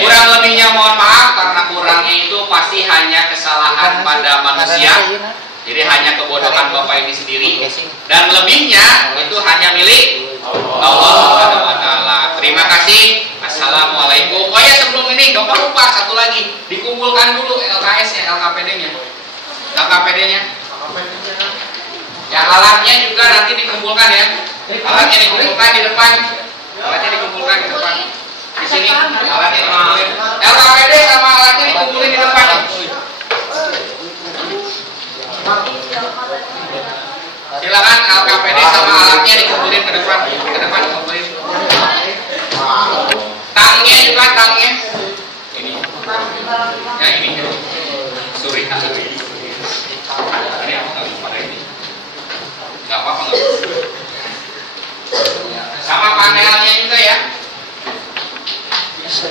Kurang lebihnya mohon maaf karena kurangnya itu pasti hanya kesalahan pada manusia. Jadi hanya kebodohan Bapak ini sendiri. Dan lebihnya itu hanya milik Allah Subhanahu wa taala. Terima kasih. Assalamualaikum. Oh ya sebelum ini Bapak lupa satu lagi. Dikumpulkan dulu LKS-nya, LKPD-nya. LKPD-nya. Ya alatnya juga nanti dikumpulkan ya. Alatnya dikumpulkan di depan. Alatnya dikumpulkan di depan. Di sini alatnya dikumpulin. LKPD sama alatnya dikumpulin di depan. Silakan LKPD sama alatnya dikumpulin ke depan. Ke depan kumpulin. Tangnya juga tangnya. Ini. Ya ini. Suri. Ini aku nggak lupa ini. Nggak apa-apa nggak. Sama panelnya juga ya. Satu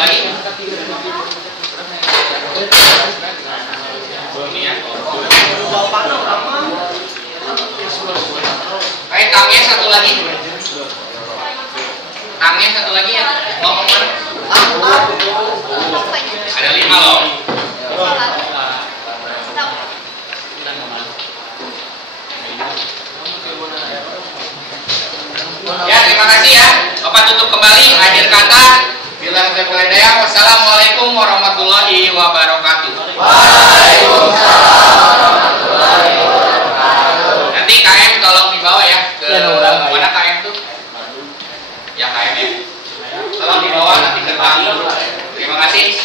lagi. Ini ya. Tangnya satu lagi. Tangnya satu lagi ya. Mau kemana? Ada 5 loh. Ya terima kasih ya. Bapak tutup kembali. Akhir kata. Bilang taufiq. Wassalamualaikum warahmatullahi wabarakatuh. Waalaikumsalam warahmatullahi wabarakatuh. Nanti KM tolong dibawa ya ke mana KM tuh? Ya KM ya. Tolong dibawa nanti ke tamu. Terima kasih.